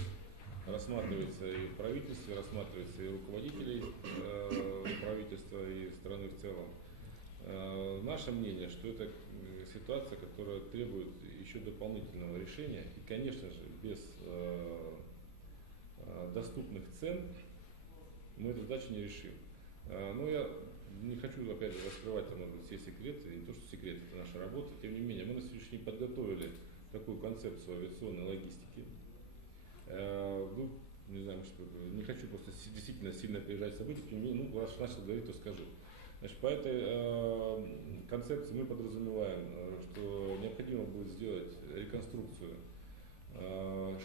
рассматривается и в правительстве, рассматривается и руководителей правительства и страны в целом. Наше мнение, что это ситуация, которая требует еще дополнительного решения, и, конечно же, без доступных цен мы эту задачу не решим. Но я не хочу, опять же, раскрывать там, может быть, все секреты, не то, что секреты, это наша работа, тем не менее, мы на сегодняшний день подготовили такую концепцию авиационной логистики. Ну, не знаю, что, не хочу просто действительно сильно опережать события, тем не менее, ну, раз начал говорить, то скажу. Значит, по этой концепции мы подразумеваем, что необходимо будет сделать реконструкцию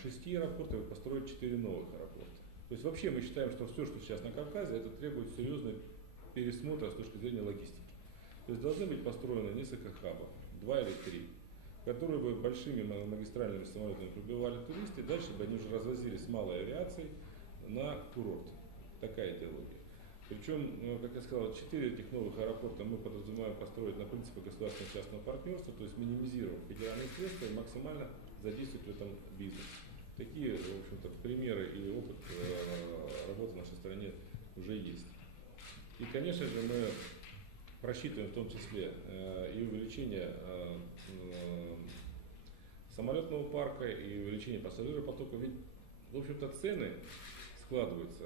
6 аэропортов и построить 4 новых аэропорта. То есть вообще мы считаем, что все, что сейчас на Кавказе, это требует серьезного пересмотра с точки зрения логистики. То есть должны быть построены несколько хабов, 2 или 3, которые бы большими магистральными самолетами прибывали туристы, дальше бы они уже развозились с малой авиацией на курорт. Такая идеология. Причем, как я сказал, 4 этих новых аэропорта мы подразумеваем построить на принципе государственного частного партнерства, то есть минимизировав федеральные средства и максимально задействовать в этом бизнес. Такие, в общем-то, примеры и опыт работы в нашей стране уже есть. И, конечно же, мы просчитываем в том числе и увеличение самолетного парка, и увеличение пассажиропотока. Ведь, в общем-то, цены складываются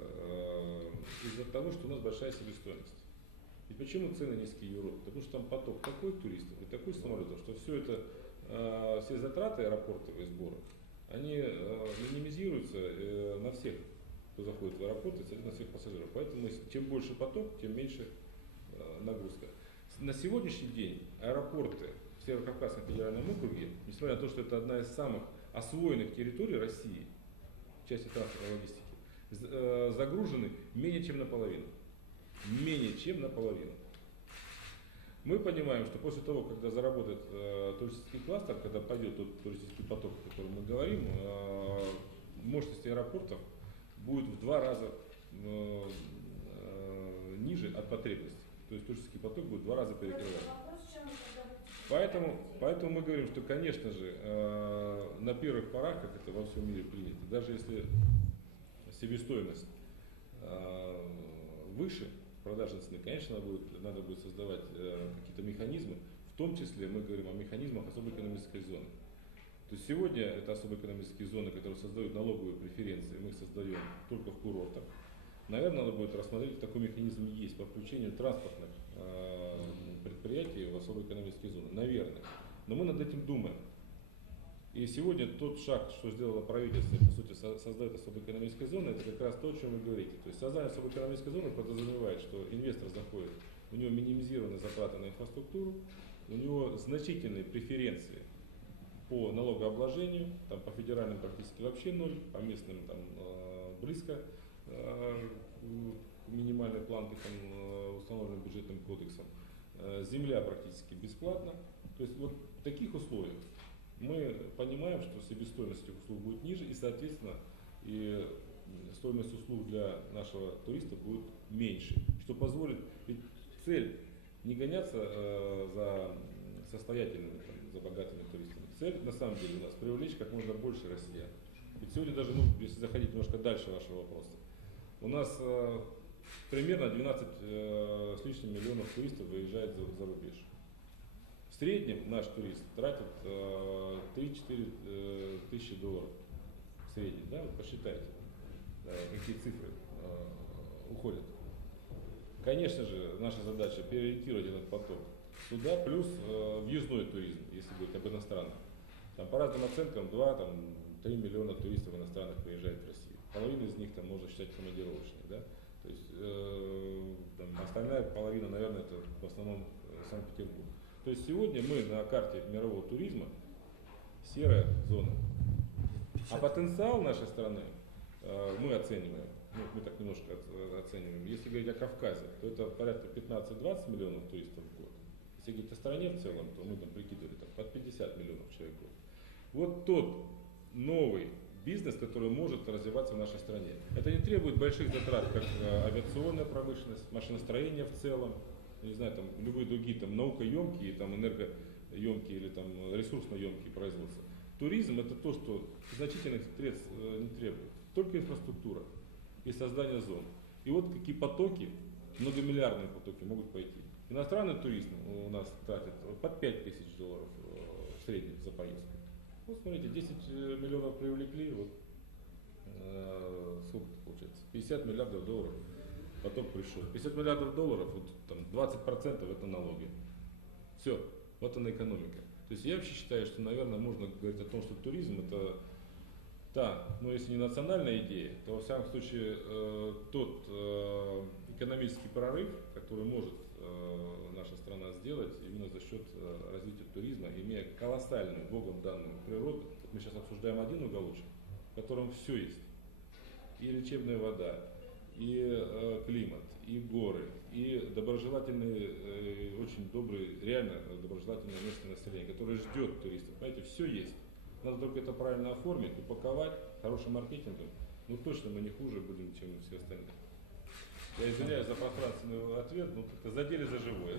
из-за того, что у нас большая себестоимость. И почему цены низкие в Европе? Потому что там поток такой туристов и такой самолетов, что все это, все затраты аэропортовые сборы, они минимизируются на всех, кто заходит в аэропорт, и на всех пассажиров. Поэтому чем больше поток, тем меньше нагрузка. На сегодняшний день аэропорты в Северо-Кавказском федеральном округе, несмотря на то, что это одна из самых освоенных территорий России, в части транспортной логистики, загружены менее чем наполовину. Менее чем наполовину. Мы понимаем, что после того, когда заработает туристический кластер, когда пойдет тот туристический поток, о котором мы говорим, мощность аэропортов будет в 2 раза ниже от потребностей. То есть туристический поток будет в 2 раза перекрывать. Поэтому мы говорим, что, конечно же, на первых порах, как это во всем мире принято, даже если себестоимость выше продажной цены, конечно, надо будет создавать какие-то механизмы, в том числе мы говорим о механизмах особой экономической зоны. То есть сегодня это особые экономические зоны, которые создают налоговые преференции, мы их создаем только в курортах. Наверное, надо будет рассмотреть, такой механизм есть по включению транспортных предприятий в особые экономические зоны. Наверное. Но мы над этим думаем. И сегодня тот шаг, что сделало правительство, по сути, создает особую экономическую зону, это как раз то, о чем вы говорите. То есть создание особой экономической зоны подразумевает, что инвестор заходит, у него минимизированы затраты на инфраструктуру, у него значительные преференции по налогообложению, там по федеральным практически вообще ноль, по местным там близко к минимальной планке, установленной бюджетным кодексом. Земля практически бесплатна. То есть вот в таких условиях мы понимаем, что себестоимость этих услуг будет ниже, и, соответственно, и стоимость услуг для нашего туриста будет меньше, что позволит, ведь цель не гоняться за состоятельными, за богатыми туристами. Цель, на самом деле, у нас привлечь как можно больше россиян. Ведь сегодня даже, если заходить немножко дальше вашего вопроса, у нас примерно 12 с лишним миллионов туристов выезжает за рубеж. В среднем наш турист тратит 3-4 тысячи долларов. В среднем, да, вот посчитайте, какие цифры уходят. Конечно же, наша задача переориентировать этот поток туда, плюс въездной туризм, если говорить об иностранном. Там, по разным оценкам 2-3 миллиона туристов иностранных приезжает в Россию. Половина из них там можно считать командировочными, да? То есть остальная половина, наверное, это в основном Санкт-Петербург. То есть сегодня мы на карте мирового туризма серая зона. А потенциал нашей страны мы оцениваем, мы так немножко оцениваем. Если говорить о Кавказе, то это порядка 15-20 миллионов туристов в год. Если говорить о стране в целом, то мы там прикидывали под 50 миллионов человек в год. Вот тот новый бизнес, который может развиваться в нашей стране. Это не требует больших затрат, как авиационная промышленность, машиностроение в целом. не знаю, там любые другие там наукоемкие, там энергоемкие или там ресурсноемкие производства. Туризм это то, что значительных средств не требует. Только инфраструктура и создание зон. И вот какие потоки, многомиллиардные потоки могут пойти. Иностранный турист у нас тратит под $5000 в среднем за поездку. Вот смотрите, 10 миллионов привлекли, вот сколько это получается? $50 миллиардов поток пришел. $50 миллиардов, вот там 20% это налоги. Все, вот она экономика. То есть я вообще считаю, что, наверное, можно говорить о том, что туризм это ну если не национальная идея, то во всяком случае тот экономический прорыв, который может наша страна сделать именно за счет развития туризма, имея колоссальную, Богом данную природу. Вот мы сейчас обсуждаем один уголочек, в котором все есть. И лечебная вода, и климат, и горы, и доброжелательные, очень добрые, реально доброжелательное местное население, которое ждет туристов. Понимаете, все есть. Надо только это правильно оформить, упаковать хорошим маркетингом. Ну точно мы не хуже будем, чем все остальные. Я извиняюсь за пространственный ответ, но как-то задели за живое.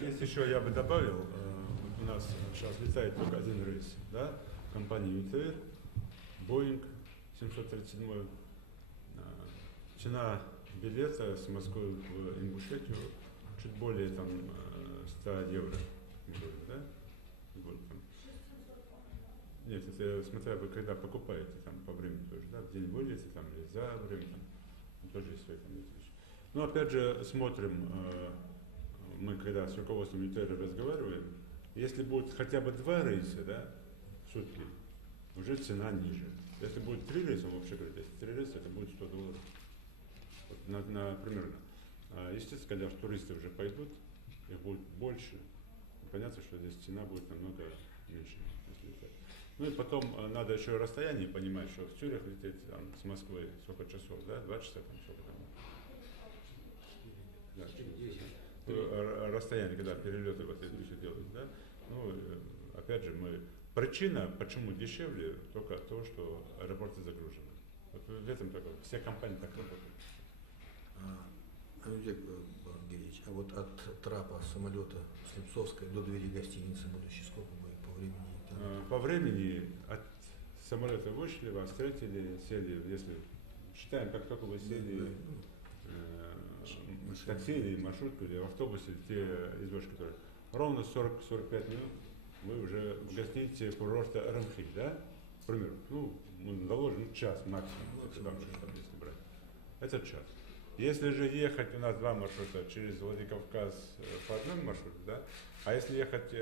Здесь еще я бы добавил, вот у нас сейчас летает только один рейс, да, компания UTR, Boeing 737. Цена билета с Москвы в Ингушетию чуть более там 100 евро, да? Нет, это смотря вы когда покупаете, там по времени тоже, да, в день вылета там или за время, там тоже есть свои вещи. Но опять же смотрим, мы когда с руководством ЮТР разговариваем, если будет хотя бы 2 рейса, да, в сутки, уже цена ниже. Если будет 3 рейса, он вообще говорит, если 3 рейса, это будет $100. Вот примерно. Естественно, когда туристы уже пойдут, их будет больше, понятно, что здесь цена будет намного меньше. Ну и потом надо еще расстояние понимать, что в Цюрих лететь там, с Москвы сколько часов, да? 2 часа там, сколько там? Да, расстояние, когда перелеты вот эти все делают, да? Ну, опять же, причина, почему дешевле, только то, что аэропорты загружены. Вот в этом только все компании так работают. Олег Георгиевич, а вот от трапа самолета Слепцовской до двери гостиницы будущей сколько будет по времени? По времени от самолета вышли, вас встретили, сели, если считаем, как только вы сели в такси или маршрутку, или в автобусе, те извозчики, которые ровно 40-45 минут вы уже в гостинице курорта Рамхиль, да? К примеру, мы заложим час максимум, если брать. Это час. Если же ехать, у нас 2 маршрута через Владикавказ по одному маршруту, да? А если ехать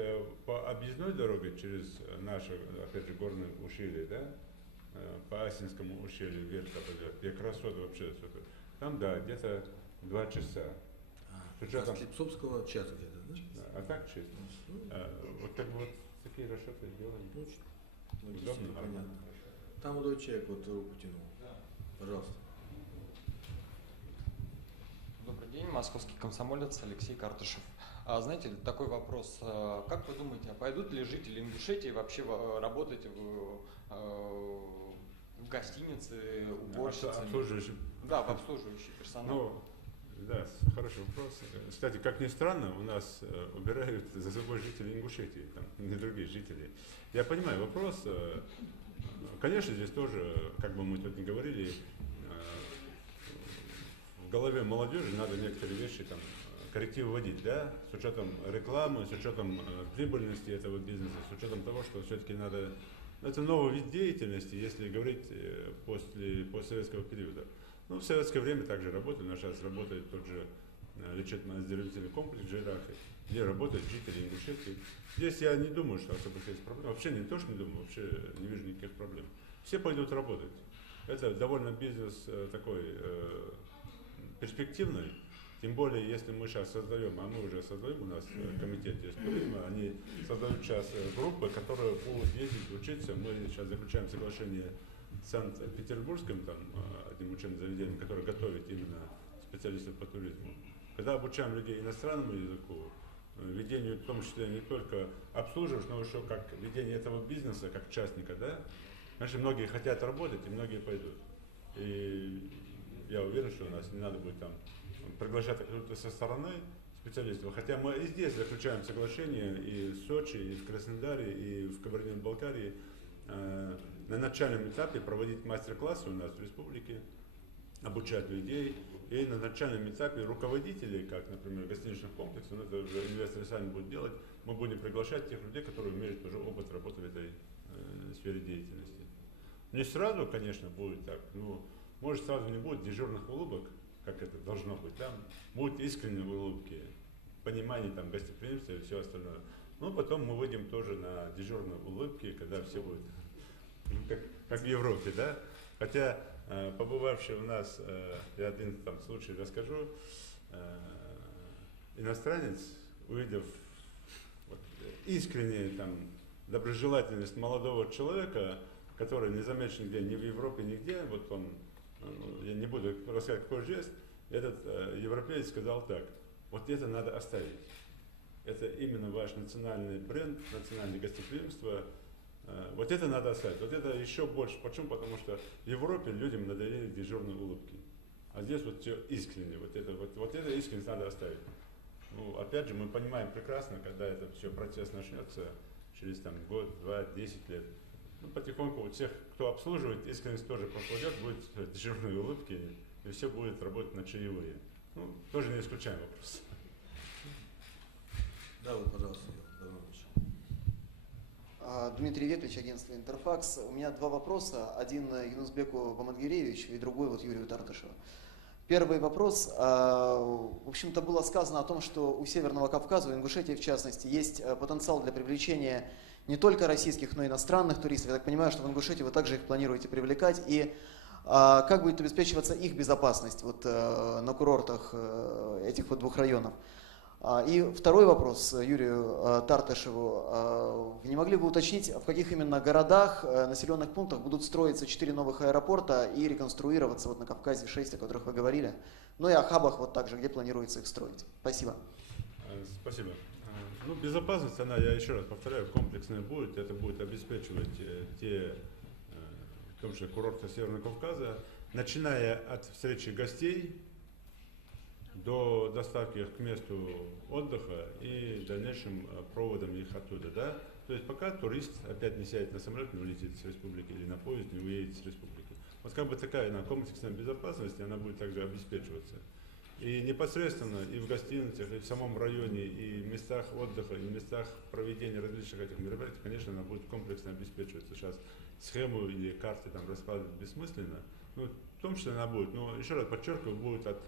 по объездной дороге через наше, опять же, горное ущелье, да? По Асинскому ущелью, вверх, где красота вообще, там, да, где-то 2 часа. С учетом Слепцовского часа где-то, да? А так честно. Вот так вот такие расчеты делаем. Удобно, понятно. Там молодой человек вот руку тянул. Пожалуйста. Добрый день, московский комсомолец Алексей Картышев. Знаете, такой вопрос. Как вы думаете, а пойдут ли жители Ингушетии вообще работать в гостинице, уборщицами? Обслуживающий. Да, в обслуживающий персонал. Да, хороший вопрос. Кстати, как ни странно, у нас убирают за собой жители Ингушетии, там, не другие жители. Я понимаю вопрос. Конечно, здесь тоже, как бы мы тут ни говорили, в голове молодежи надо некоторые вещи там коррективы вводить, да, с учетом рекламы, с учетом прибыльности этого бизнеса, с учетом того, что все-таки надо, это новый вид деятельности, если говорить после постсоветского периода. Ну, в советское время также работали, но сейчас работает тот же лечебно-оздоровительный комплекс Жирахи, где работают жители Ингушетии. Здесь я не думаю, что особо есть проблемы. Вообще не то, что не думаю, вообще не вижу никаких проблем. Все пойдут работать. Это довольно бизнес такой перспективный. Тем более, если мы сейчас создаем, а мы уже создаем, у нас комитет есть туризма, они создают сейчас группы, которые будут ездить, учиться. Мы сейчас заключаем соглашение с Санкт-Петербургским, там, одним учебным заведением, которое готовит именно специалистов по туризму. Когда обучаем людей иностранному языку, ведению, в том числе не только обслуживаешь, но еще как ведение этого бизнеса, как частника, да, значит, многие хотят работать и многие пойдут. И я уверен, что у нас не надо будет там приглашать кто-то со стороны, специалистов. Хотя мы и здесь заключаем соглашения и в Сочи, и в Краснодаре, и в Кабардино-Балкарии на начальном этапе проводить мастер-классы у нас в республике, обучать людей. И на начальном этапе руководителей, как, например, гостиничных комплексов, это уже инвесторы сами будут делать, мы будем приглашать тех людей, которые имеют уже опыт работы в этой сфере деятельности. Не сразу, конечно, будет так, но может сразу не будет дежурных улыбок, как это должно быть. Там будут искренние улыбки, понимание там, гостеприимства и все остальное. Но потом мы выйдем тоже на дежурные улыбки, когда все будут, как в Европе, да? Хотя, побывавший у нас, я один там случай расскажу, иностранец, увидев вот, искреннюю там, доброжелательность молодого человека, который не замечен нигде, ни в Европе, нигде, вот он, я не буду рассказывать, какой жест, этот европеец сказал так: вот это надо оставить. Это именно ваш национальный бренд, национальное гостеприимство. Вот это надо оставить. Вот это еще больше. Почему? Потому что в Европе людям надоели дежурные улыбки. А здесь вот все искренне. Вот это искренность надо оставить. Ну, опять же, мы понимаем прекрасно, когда это все процесс начнется, через там, год, 2, 10 лет. Ну, потихоньку у тех, кто обслуживает, искренность тоже пропадет, будут дежурные улыбки, и все будет работать на чаевые. Ну, тоже не исключаем вопрос. Да, вот, пожалуйста, Дмитрий Веклич, агентство «Интерфакс». У меня два вопроса. Один Юнусбеку Бамангиревичу и другой вот Юрию Тартышеву. Первый вопрос. В общем-то, было сказано о том, что у Северного Кавказа, у Ингушетии в частности, есть потенциал для привлечения не только российских, но и иностранных туристов. Я так понимаю, что в Ингушетии вы также их планируете привлекать. И как будет обеспечиваться их безопасность вот, на курортах этих вот двух районов? И второй вопрос Юрию Тартышеву. Вы не могли бы уточнить, в каких именно городах, населенных пунктах будут строиться 4 новых аэропорта и реконструироваться вот на Кавказе 6, о которых вы говорили? Ну и о хабах вот также, где планируется их строить? Спасибо. Спасибо. Ну, безопасность, она, я еще раз повторяю, комплексная будет. Это будет обеспечивать те, в том числе курорты Северного Кавказа, начиная от встречи гостей до доставки их к месту отдыха и дальнейшим проводом их оттуда. Да? То есть пока турист опять не сядет на самолет, не улетит с республики, или на поезд не уедет с республики. Вот как бы такая комплексная безопасность, она будет также обеспечиваться. И непосредственно и в гостиницах, и в самом районе, и в местах отдыха, и в местах проведения различных этих мероприятий, конечно, она будет комплексно обеспечиваться. Сейчас схему или карты там раскладывать бессмысленно. Ну, в том числе она будет. Но еще раз подчеркиваю, будет от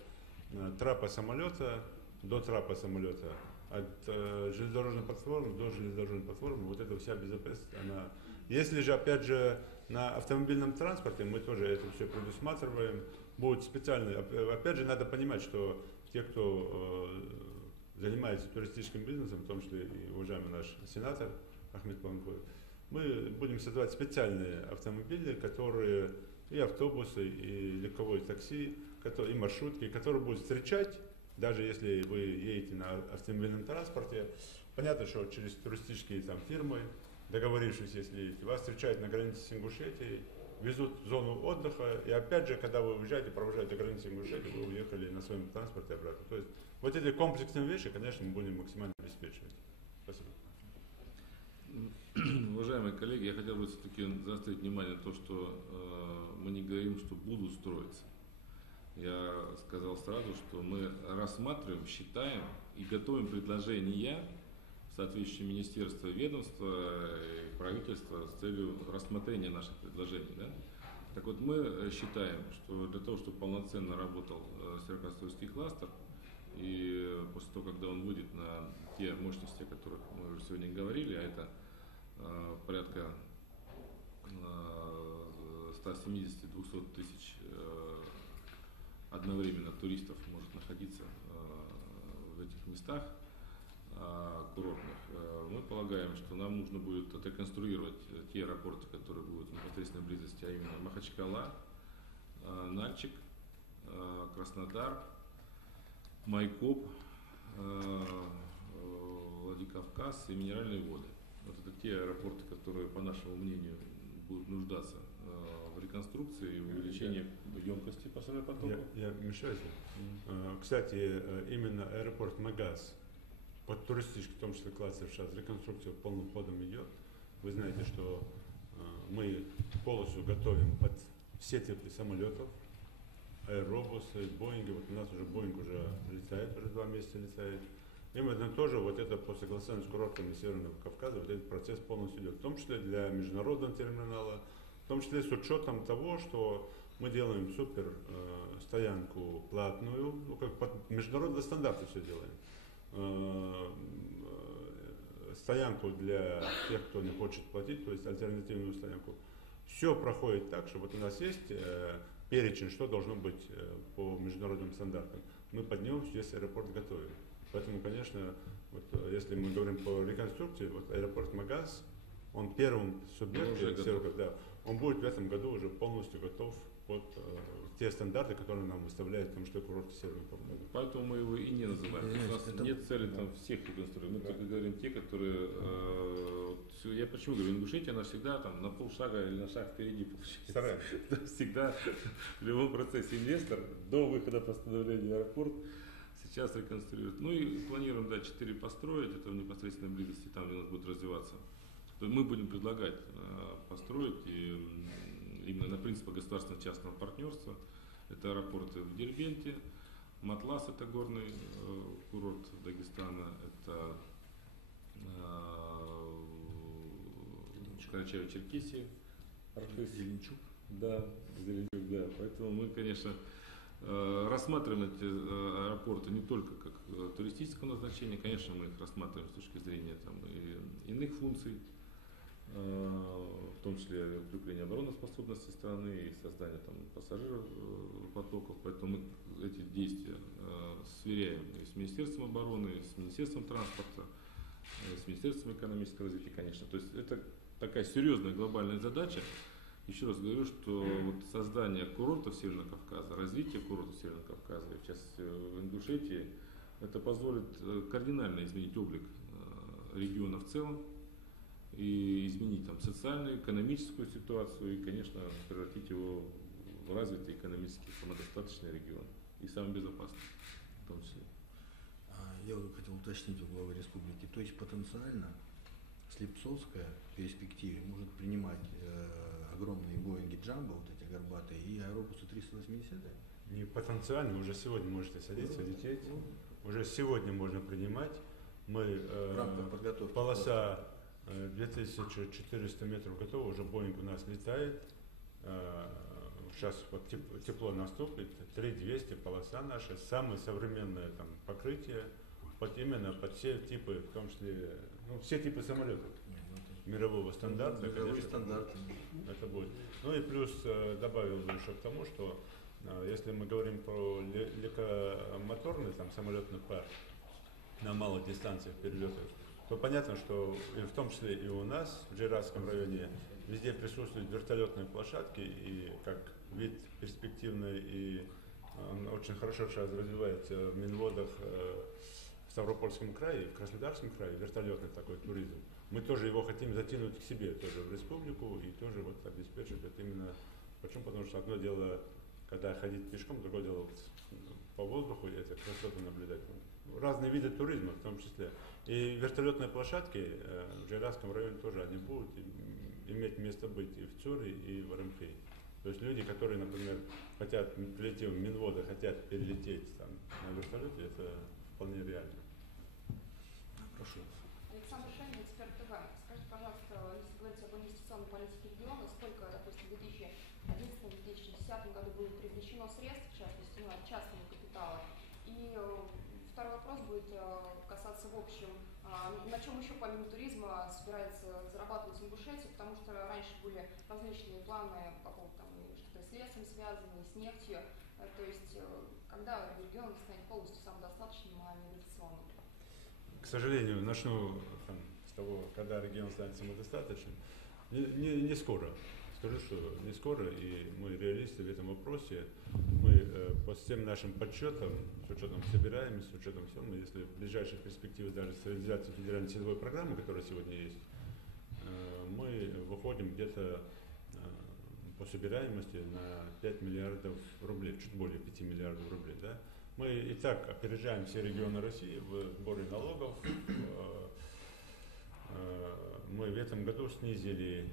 трапа самолета до трапа самолета, от железнодорожной платформы до железнодорожной платформы. Вот эта вся безопасность, она... Если же, опять же, на автомобильном транспорте мы тоже это все предусматриваем. Будут специальные, опять же, надо понимать, что те, кто занимается туристическим бизнесом, в том числе и уважаемый наш сенатор Ахмед Панкоев, мы будем создавать специальные автомобили, которые и автобусы, и легковое такси, и маршрутки, которые будут встречать, даже если вы едете на автомобильном транспорте. Понятно, что через туристические там фирмы, договорившись, если вас встречают на границе с Ингушетией, везут в зону отдыха, и опять же, когда вы уезжаете, провожаете границу Ингушетии, вы уехали на своем транспорте обратно. То есть вот эти комплексные вещи, конечно, мы будем максимально обеспечивать. Спасибо. Уважаемые коллеги, я хотел бы все-таки заострить внимание на то, что мы не говорим, что будут строиться. Я сказал сразу, что мы рассматриваем, считаем и готовим предложения в соответствующие министерства, ведомства и правительства с целью рассмотрения наших предложений. Да? Так вот, мы считаем, что для того, чтобы полноценно работал северокавказский кластер, и после того, когда он выйдет на те мощности, о которых мы уже сегодня говорили, а это порядка 170-200 тысяч одновременно туристов может находиться в этих местах курортных, мы полагаем, что нам нужно будет отреконструировать те аэропорты, которые будут в непосредственной близости, а именно Махачкала, Нальчик, Краснодар, Майкоп, Владикавказ и Минеральные воды. Вот это те аэропорты, которые, по нашему мнению, будут нуждаться в реконструкции и увеличении емкости пассажиропотока. Я мешаю. Кстати, именно аэропорт Магаз под туристический, в том числе кластер, сейчас реконструкция полным ходом идет. Вы знаете, что мы полностью готовим под все типы самолетов, аэробусы, Боинги. Вот у нас уже Боинг уже летает, уже 2 месяца летает. Именно тоже вот это по согласованию с курортами Северного Кавказа, вот этот процесс полностью идет, в том числе для международного терминала, в том числе с учетом того, что мы делаем супер стоянку платную, ну как под международные стандарты все делаем. Стоянку для тех, кто не хочет платить, то есть альтернативную стоянку. Все проходит так, что вот у нас есть перечень, что должно быть по международным стандартам. Мы под него весь аэропорт готовим. Поэтому, конечно, вот, если мы говорим по реконструкции, вот аэропорт Магаз, он первым субъектом, да, он будет в этом году уже полностью готов под те стандарты, которые нам выставляют, потому что курорт Северного Кавказа. Поэтому мы его и не называем. У нас нет цели там всех реконструировать. Мы только говорим те, которые... я почему говорю, Ингушетия, она всегда там на полшага или на шаг впереди получается. Всегда в любом процессе инвестор до выхода постановления аэропорт сейчас реконструирует. Ну и планируем, да, 4 построить, это в непосредственной близости, там, где у нас будет развиваться. То есть мы будем предлагать построить и именно на принципах государственно-частного партнерства. Это аэропорты в Дербенте, Матлас, это горный курорт Дагестана, это Карачаево-Черкесия, Зеленчук. Да, Зеленчук, да. Поэтому мы, конечно, рассматриваем эти аэропорты не только как туристического назначения, конечно, мы их рассматриваем с точки зрения там, и иных функций, в том числе укрепления обороноспособности страны и создания там, пассажиропотоков. Поэтому мы эти действия сверяем и с Министерством обороны, и с Министерством транспорта, и с Министерством экономического развития, конечно. То есть это такая серьезная глобальная задача. Еще раз говорю, что вот создание курортов Северного Кавказа, развитие курортов Северного Кавказа, в частности в Ингушетии, это позволит кардинально изменить облик региона в целом и изменить там социальную, экономическую ситуацию и, конечно, превратить его в развитый экономически самодостаточный регион и самый безопасный в том числе. Я вот хотел уточнить у главы республики, то есть потенциально Слепцовская в перспективе может принимать огромные Боинги Джамбо, вот эти горбатые, и аэробусы 380? Не потенциально, уже сегодня можете садиться, лететь. Уже сегодня можно принимать. Мы полоса 2400 метров готова, уже Боинг у нас летает. Сейчас вот тепло наступит, 3200 полоса наша, самое современное там покрытие, именно под все типы, в том числе, ну, все типы самолетов мирового стандарта, конечно, это будет. Ну и плюс добавил бы еще к тому, что если мы говорим про легкомоторный там самолетный парк на малых дистанциях перелетов, то понятно, что и в том числе и у нас в Джейратском районе везде присутствуют вертолетные площадки, и как вид перспективный, и он очень хорошо сейчас развивается в Минводах, в Ставропольском крае, в Краснодарском крае, вертолетный такой туризм. Мы тоже его хотим затянуть к себе, тоже в республику, и тоже вот обеспечить это именно. Почему? Потому что одно дело, когда ходить пешком, другое дело вот по воздуху, это красоту наблюдать. Разные виды туризма в том числе. И вертолетные площадки в Джейратском районе тоже они будут иметь место быть и в Цюре, и в Арамхее. То есть люди, которые, например, хотят, прилетев в Минводы, хотят перелететь там, на вертолете, это вполне реально. Прошу. Александр Шенин, эксперт ТВ. Скажите, пожалуйста, если говорить об инвестиционной политике региона, сколько, допустим, в 2011-2010 году было привлечено средств, в частности, от частного капитала? И второй вопрос будет касаться в общем, на чем еще помимо туризма собирается зарабатывать Ингушетия, потому что раньше были различные планы по поводу там, что-то с лесом связано, с нефтью. То есть, когда регион станет полностью самодостаточным, а не инвестиционным? К сожалению, начну там, с того, когда регион станет самодостаточным. Не скоро. Скажу, что не скоро, и мы реалисты в этом вопросе. Мы по всем нашим подсчетам, с учетом собираемости, с учетом всего, мы, если в ближайшей перспективе даже с реализацией федеральной силовой программы, которая сегодня есть, мы выходим где-то по собираемости на 5 миллиардов рублей, чуть более 5 миллиардов рублей. Да? Мы и так опережаем все регионы России в сборе налогов. Мы в этом году снизили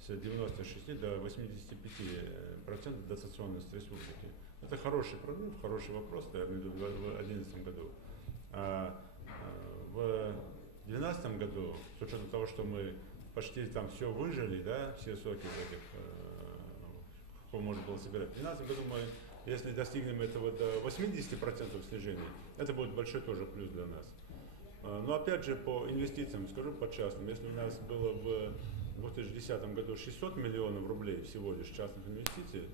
с 96 до 85% дотационность республики. Это хороший прорыв, хороший вопрос, я имею в виду в 2011 году. В 2012 году, с учетом того, что мы почти там все выжили, да, все соки этих, что можно было собирать, в 2012 году мы, если достигнем этого до 80% снижения, это будет большой тоже плюс для нас. Но опять же по инвестициям, скажу по частным, если у нас было в 2010 году 600 миллионов рублей всего лишь частных инвестиций,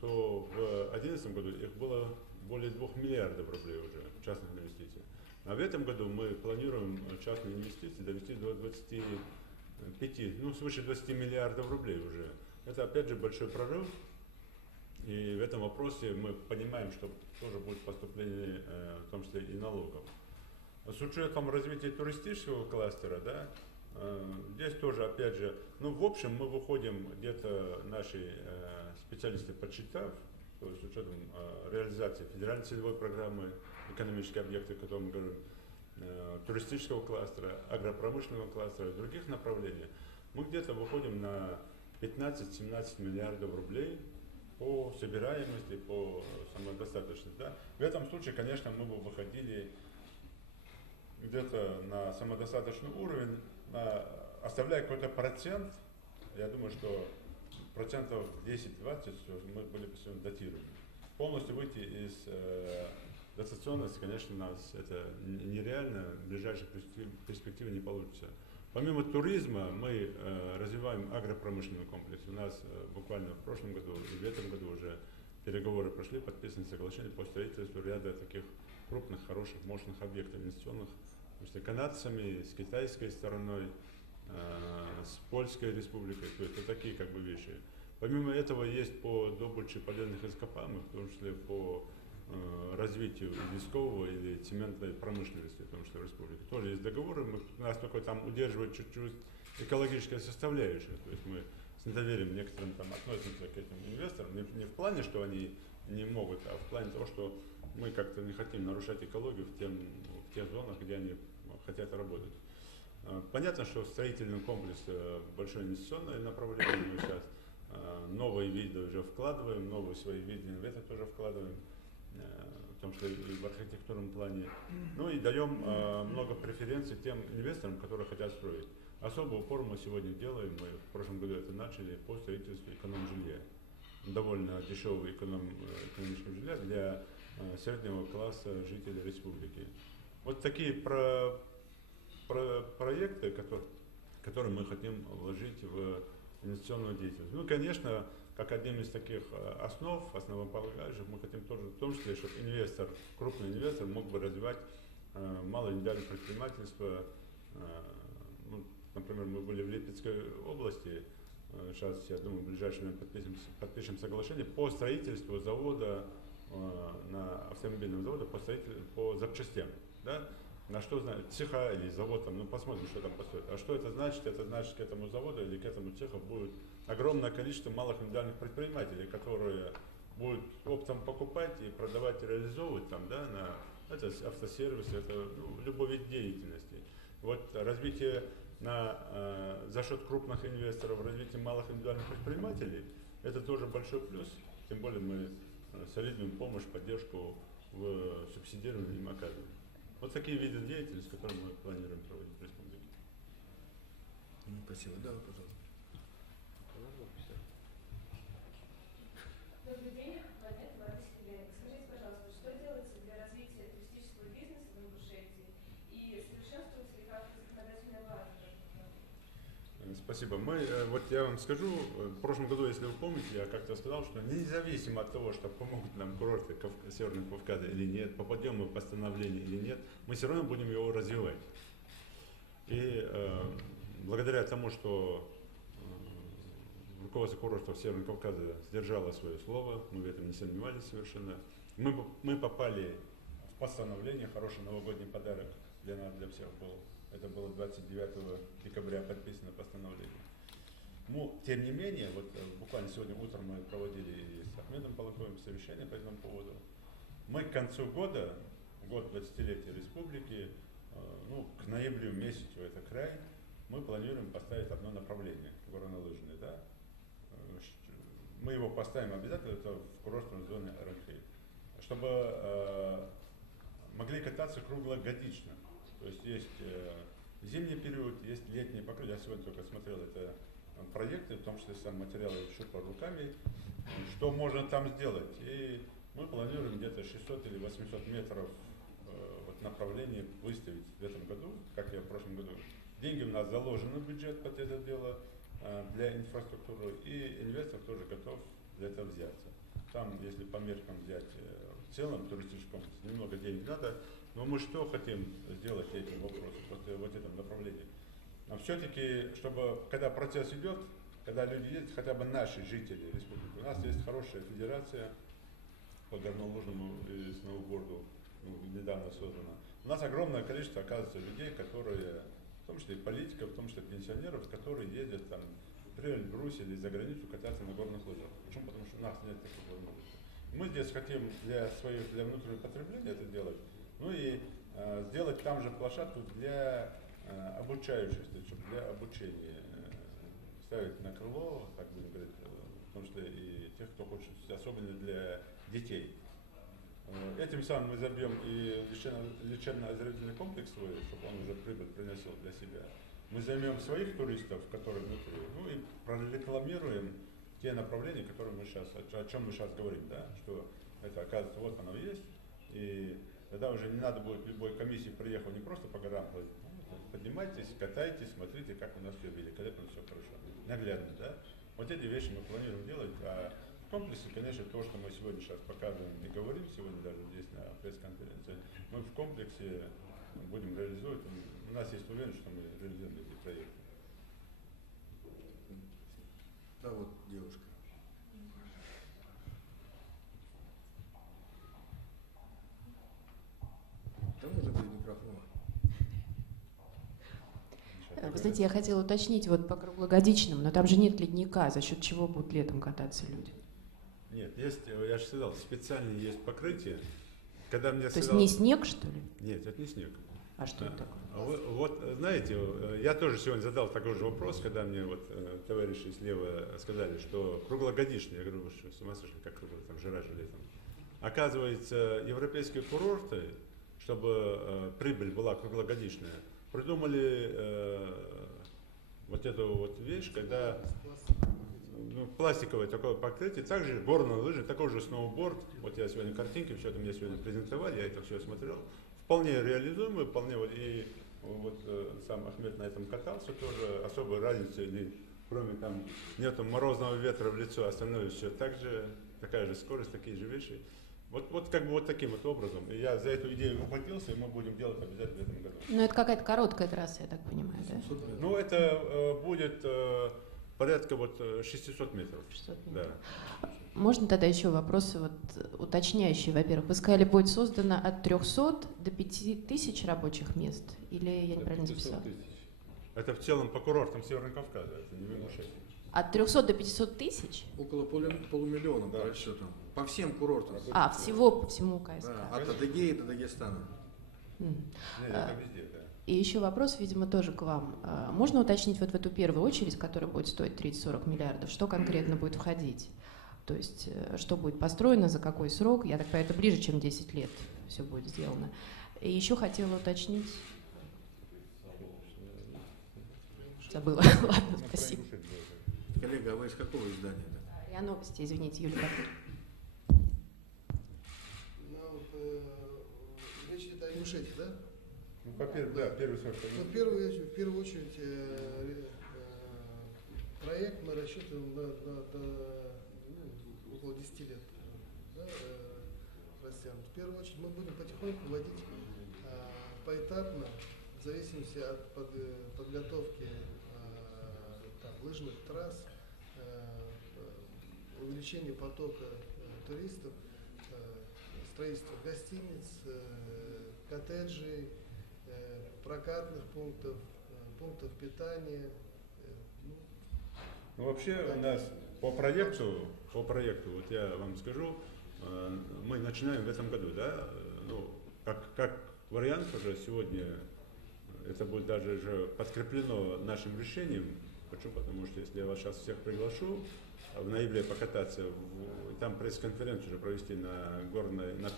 то в 2011 году их было более 2 миллиардов рублей уже частных инвестиций. А в этом году мы планируем частные инвестиции довести до 25, ну свыше 20 миллиардов рублей уже. Это опять же большой прорыв. И в этом вопросе мы понимаем, что тоже будет поступление, в том числе и налогов. С учетом развития туристического кластера, да, здесь тоже, опять же, ну, в общем, мы выходим где-то, наши специалисты подсчитав, то есть с учетом реализации федеральной целевой программы, экономические объекты, о котором мы говорим, туристического кластера, агропромышленного кластера и других направлений, мы где-то выходим на 15-17 миллиардов рублей по собираемости, по самодостаточности. Да. В этом случае, конечно, мы бы выходили где-то на самодостаточный уровень, оставляя какой-то процент, я думаю, что процентов 10-20 мы были постоянно датированы. Полностью выйти из дотационности, конечно, у нас это нереально, в ближайшей перспективе не получится. Помимо туризма мы развиваем агропромышленный комплекс. У нас буквально в прошлом году и в этом году уже переговоры прошли, подписаны соглашения по строительству ряда таких крупных, хороших, мощных объектов инвестиционных, с канадцами, с китайской стороной, с Польской республикой, то есть вот такие как бы вещи. Помимо этого есть по добыче полезных ископаемых, в том числе по развитию известкового или цементной промышленности, в том числе в республике. Тоже есть договоры, нас только там удерживает чуть-чуть экологическая составляющая, то есть мы с недоверием некоторым там относимся к этим инвесторам, не в плане, что они не могут, а в плане того, что мы как-то не хотим нарушать экологию в тех зонах, где они хотят работать. Понятно, что в строительном комплексе большое инвестиционное направление, мы сейчас новые виды уже вкладываем, новые свои видения в это тоже вкладываем, в том числе и в архитектурном плане. Ну и даем много преференций тем инвесторам, которые хотят строить. Особый упор мы сегодня делаем, мы в прошлом году это начали по строительству эконом-жилья. Довольно дешевого экономического жилья для среднего класса жителей республики. Вот такие проекты, которые мы хотим вложить в инвестиционную деятельность. Ну, конечно, как одним из таких основополагающих, мы хотим тоже, в том числе, чтобы инвестор, крупный инвестор мог бы развивать малое индивидуальное предпринимательство. Ну, например, мы были в Липецкой области, сейчас, я думаю, в ближайшее время подпишем соглашение по строительству завода, на автомобильного завода по запчастям. Да? На что знает, цеха или завод, там, ну посмотрим, что там построит. А что это значит? Это значит, к этому заводу или к этому цеху будет огромное количество малых индивидуальных предпринимателей, которые будут оптом покупать и продавать, и реализовывать там, да, это автосервис, это любой вид деятельности. Вот развитие за счет крупных инвесторов, развитие малых индивидуальных предпринимателей, это тоже большой плюс, тем более мы солидную помощь, поддержку в субсидировании им оказываем. Вот такие виды деятельности, которые мы планируем проводить в республике. Спасибо. Да, пожалуйста. Добрый день, Владимир Владимирович. Скажите, пожалуйста, что делается для развития туристического бизнеса в Ингушетии и совершенствуется ли как законодательная база? Спасибо. Вот я вам скажу, в прошлом году, если вы помните, я как-то сказал, что независимо от того, что помогут нам курорты Северного Кавказа или нет, попадем мы в постановление или нет, мы все равно будем его развивать. И благодаря тому, что руководство курортов Северного Кавказа сдержало свое слово, мы в этом не сомневались совершенно, мы попали в постановление, хороший новогодний подарок для нас, для всех был. Это было 29 декабря подписано постановление. Но, тем не менее, вот буквально сегодня утром мы проводили с Ахмедом Балаковым совещание по этому поводу. Мы к концу года, год 20-летия республики, ну, к ноябрю месяцу, это край, мы планируем поставить одно направление, горнолыжное, да. Мы его поставим обязательно, это в курортной зоне Аранхей, чтобы могли кататься круглогодично. То есть есть зимний период, есть летний покрытие. Я сегодня только смотрел это проекты, в том числе сам материал щупал руками, что можно там сделать. И мы планируем где-то 600 или 800 метров вот направление выставить в этом году, как я в прошлом году. Деньги у нас заложены в бюджет под это дело для инфраструктуры, и инвестор тоже готов для этого взяться. Там, если по меркам взять в целом туристический комплекс, немного денег надо, но мы что хотим сделать этим вопросом, вот в этом направлении? Но все-таки, чтобы, когда процесс идет, когда люди ездят, хотя бы наши жители республики, у нас есть хорошая федерация по горнолыжному и сноуборду, недавно создана. У нас огромное количество, оказывается, людей, которые, в том числе и политиков, в том числе пенсионеров, которые ездят там, например, в Эльбрус или за границу кататься на горных лыжах. Почему? Потому что у нас нет таких возможностей. Мы здесь хотим для внутреннего потребления это делать, ну и сделать там же площадку для обучающихся, чтобы для обучения ставить на крыло, так будем говорить, в том числе и тех, кто хочет, особенно для детей. Этим самым мы забьем и лечебно-оздоровительный комплекс свой, чтобы он уже прибыль приносил для себя. Мы займем своих туристов, которые внутри, ну и прорекламируем те направления, которые мы сейчас, о чем мы сейчас говорим, да, что это, оказывается, вот оно есть, и тогда уже не надо будет любой комиссии, приехав не просто по горам, поднимайтесь, катайтесь, смотрите, как у нас все великолепно, все хорошо, наглядно, да. Вот эти вещи мы планируем делать, а в комплексе, конечно, то, что мы сегодня сейчас показываем и говорим сегодня даже здесь на пресс-конференции, мы в комплексе будем реализовывать. У нас есть уверенность, что мы реализуем эти проекты. Да, вот девушка. Да можно без микрофона. Вы знаете, я хотела уточнить вот по круглогодичным, но там же нет ледника, за счет чего будут летом кататься люди? Нет, есть, я же сказал, специальное есть покрытие. Когда мне То есть не снег, что ли? Нет, это не снег. А что это такое? Вот, знаете, я тоже сегодня задал такой же вопрос, когда мне вот товарищи слева сказали, что круглогодичные, я говорю, вы что, с ума сошли, как там жара же летом. Оказывается, европейские курорты, чтобы прибыль была круглогодичная, придумали вот эту вот вещь, когда пластиковое такое покрытие, также горные лыжи, такой же сноуборд. Вот я сегодня картинки, все это мне сегодня презентовали, я это все смотрел. Вполне реализуемый, вполне вот и вот сам Ахмед на этом катался тоже, особой разницы, или, кроме там нету морозного ветра в лицо, остальное все так же, такая же скорость, такие же вещи. Вот как бы вот таким вот образом. И я за эту идею ухватился, и мы будем делать обязательно в этом году. Ну это какая-то короткая трасса, я так понимаю, да? Ну это будет порядка вот 600 метров. 600 метров. Да. Можно тогда еще вопросы вот уточняющие? Во-первых, вы сказали, будет создано от 300 до 5000 рабочих мест? Или я неправильно записала? Это в целом по курортам Северного Кавказа, это не в Ингушетии. От 300 до 500 тысяч? Около полумиллиона, да, по расчетам. По всем курортам. Всего по всему КСК. Да, от Адыгеи до Дагестана. Нет, это везде, да. И еще вопрос, видимо, тоже к вам. Можно уточнить вот в эту первую очередь, которая будет стоить 30-40 миллиардов, что конкретно будет входить? То есть, что будет построено, за какой срок? Я так понимаю, это ближе, чем 10 лет все будет сделано. И еще хотела уточнить. Забыла. Ладно, спасибо. Коллега, а вы из какого издания? РИА Новости, извините, Юлия Бакуль. Речь идет о Ингушетии, да? Ну, да, первый срок. Ну, в первую очередь проект мы рассчитываем около 10 лет. Да, растянут. В первую очередь мы будем потихоньку вводить поэтапно, в зависимости от подготовки лыжных трасс, увеличения потока туристов, строительство гостиниц, коттеджей, прокатных пунктов, пунктов питания, Ну, вообще у нас по проекту, вот я вам скажу, мы начинаем в этом году, да, ну, как вариант уже сегодня, это будет даже уже подкреплено нашим решением. Почему? Потому что если я вас сейчас всех приглашу в ноябре покататься, там пресс-конференцию уже провести на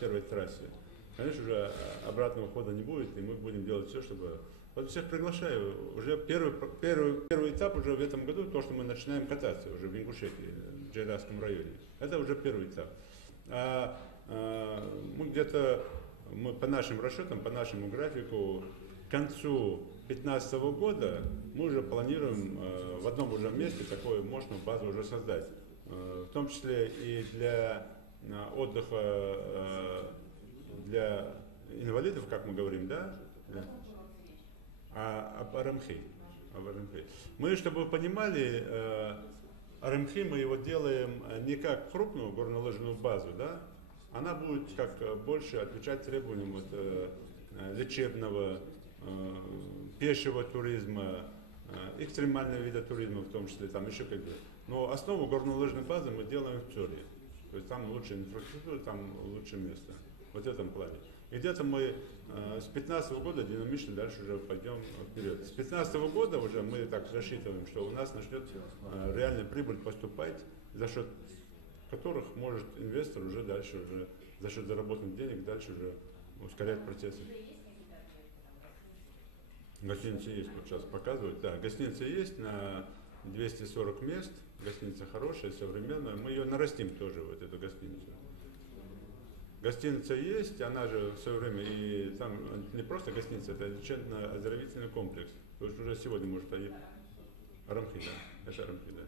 первой трассе, конечно, уже обратного хода не будет, и мы будем делать все, чтобы... Вот всех приглашаю. Уже первый этап уже в этом году, то, что мы начинаем кататься уже в Ингушетии, в Джайдарском районе. Это уже первый этап. Мы по нашим расчетам, по нашему графику, к концу 2015 года мы уже планируем в одном уже месте такую мощную базу уже создать. В том числе и для отдыха для инвалидов, как мы говорим, да? Об Арамхи. Мы, чтобы вы понимали, Арамхи мы его делаем не как крупную горнолыжную базу, да? Она будет как больше отвечать требованиям лечебного, пешего туризма, экстремального вида туризма, в том числе там еще как бы. Но основу горнолыжной базы мы делаем в Цюрихе. То есть там лучшая инфраструктура, там лучшее место. Вот в этом плане. И где-то мы с 2015 года динамично дальше уже пойдем вперед. С 2015 года уже мы так рассчитываем, что у нас начнет реальная прибыль поступать, за счет которых может инвестор уже дальше, уже за счет заработанных денег дальше уже ускорять процессы. Гостиница есть, вот сейчас показывают. Да, гостиница есть на 240 мест, гостиница хорошая, современная. Мы ее нарастим тоже, вот эту гостиницу. Гостиница есть, она же все время, и там не просто гостиница, это лечебно-оздоровительный комплекс. То есть уже сегодня может Арамхи, да, это Арамхи, да.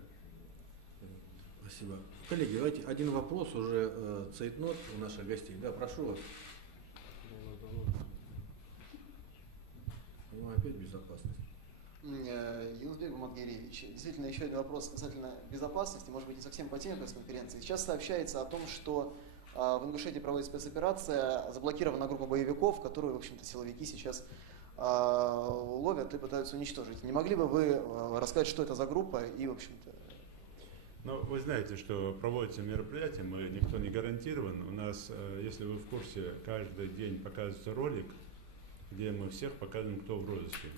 Спасибо. Коллеги, давайте один вопрос уже цейтнот у наших гостей. Да, прошу вас. Ну, опять безопасность. Юнусбек Бамангериевич, действительно еще один вопрос касательно безопасности, может быть не совсем по теме пресс-конференции. Сейчас сообщается о том, что в Ингушетии проводится спецоперация, заблокирована группа боевиков, которую, в общем-то, силовики сейчас ловят и пытаются уничтожить. Не могли бы вы рассказать, что это за группа и, в общем-то... Ну, вы знаете, что проводятся мероприятия, никто не гарантирован. У нас, если вы в курсе, каждый день показывается ролик, где мы всех показываем, кто в розыске.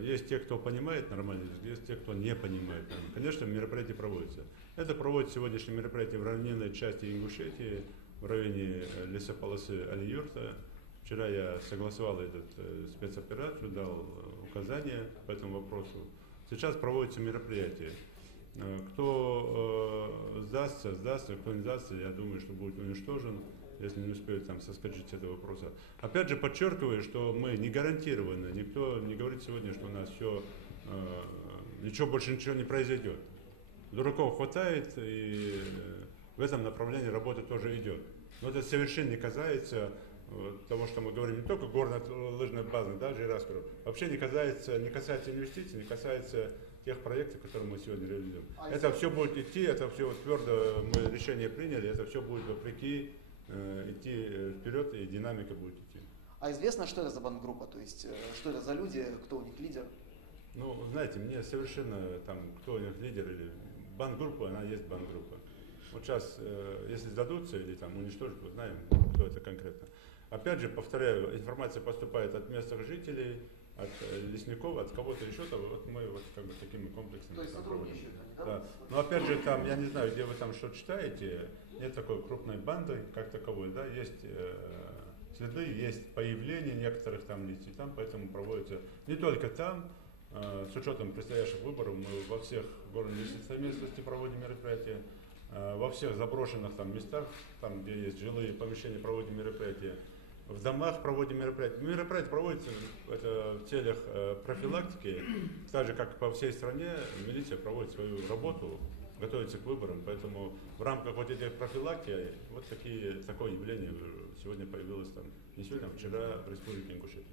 Есть те, кто понимает нормально, есть те, кто не понимает. Конечно, мероприятия проводятся. Это проводится сегодняшнее мероприятие в равнинной части Ингушетии, в районе лесополосы Али-Юрта. Вчера я согласовал эту спецоперацию, дал указания по этому вопросу. Сейчас проводятся мероприятия. Кто сдастся, кто не сдастся, я думаю, что будет уничтожен, если не успеют там соскочить с этого вопроса. Опять же, подчеркиваю, что мы не гарантированы, никто не говорит сегодня, что у нас все, больше ничего не произойдет. Дураков хватает, и в этом направлении работа тоже идет. Но это совершенно не касается того, что мы говорим, не только горно-лыжной базы, да, Джайдарского, вообще не касается инвестиций, не касается тех проектов, которые мы сегодня реализуем. Это все будет идти, это все твердо мы решение приняли, это все будет вопреки идти вперед, и динамика будет идти. А известно, что это за бандгруппа? То есть, что это за люди, кто у них лидер? Ну, знаете, мне совершенно там, кто у них лидер или бандгруппа, она есть бандгруппа. Вот сейчас, если сдадутся или там уничтожат, мы знаем, кто это конкретно. Опять же, повторяю, информация поступает от местных жителей, от лесников, от кого-то еще, вот мы вот как бы такими комплексами. То есть сотрудничают они, да? Да. Но опять же, там, я не знаю, где вы там что читаете, нет такой крупной банды, как таковой, да, есть следы, есть появление некоторых там лиц, и там поэтому проводятся не только там, с учетом предстоящих выборов, мы во всех горно-лесных местностях проводим мероприятия, во всех заброшенных там местах, там, где есть жилые помещения, проводим мероприятия. В домах проводим мероприятия. Мероприятия проводятся в целях профилактики, так же, как по всей стране, милиция проводит свою работу, готовится к выборам. Поэтому в рамках вот этих профилактики вот такое явление сегодня появилось там, не сегодня, а вчера в Республике Ингушетия.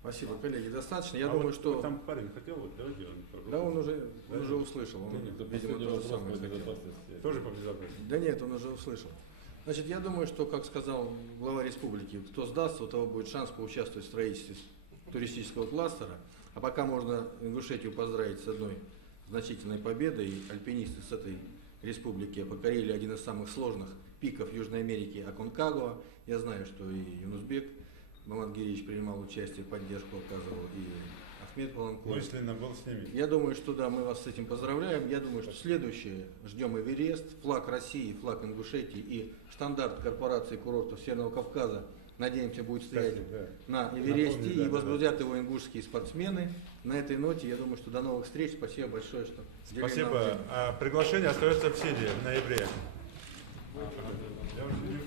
Спасибо, коллеги, достаточно. Я думаю, что... Там парень хотел, вот давайте он... Да, он уже услышал. Он, видимо, то же самое хотел. Тоже по безопасности? Да нет, он уже услышал. Значит, я думаю, что, как сказал глава республики, кто сдастся, у того будет шанс поучаствовать в строительстве туристического кластера. А пока можно Ингушетию поздравить с одной значительной победой. И альпинисты с этой республики покорили один из самых сложных пиков Южной Америки Аконкагуа. Я знаю, что и Юнусбек Мамадгириевич принимал участие, поддержку оказывал, и Ахмед Паламкулов. Мысленно был с ними. Я думаю, что да, мы вас с этим поздравляем. Я думаю, что следующее, ждем Эверест, флаг России, флаг Ингушетии и штандарт корпорации курортов Северного Кавказа, надеемся, будет стоять на Эвересте. Напомню, и возбудят его ингушские спортсмены. На этой ноте, я думаю, что до новых встреч. Спасибо большое, что уделили нам Спасибо. время. Приглашение остается в силе в ноябре. Я уже не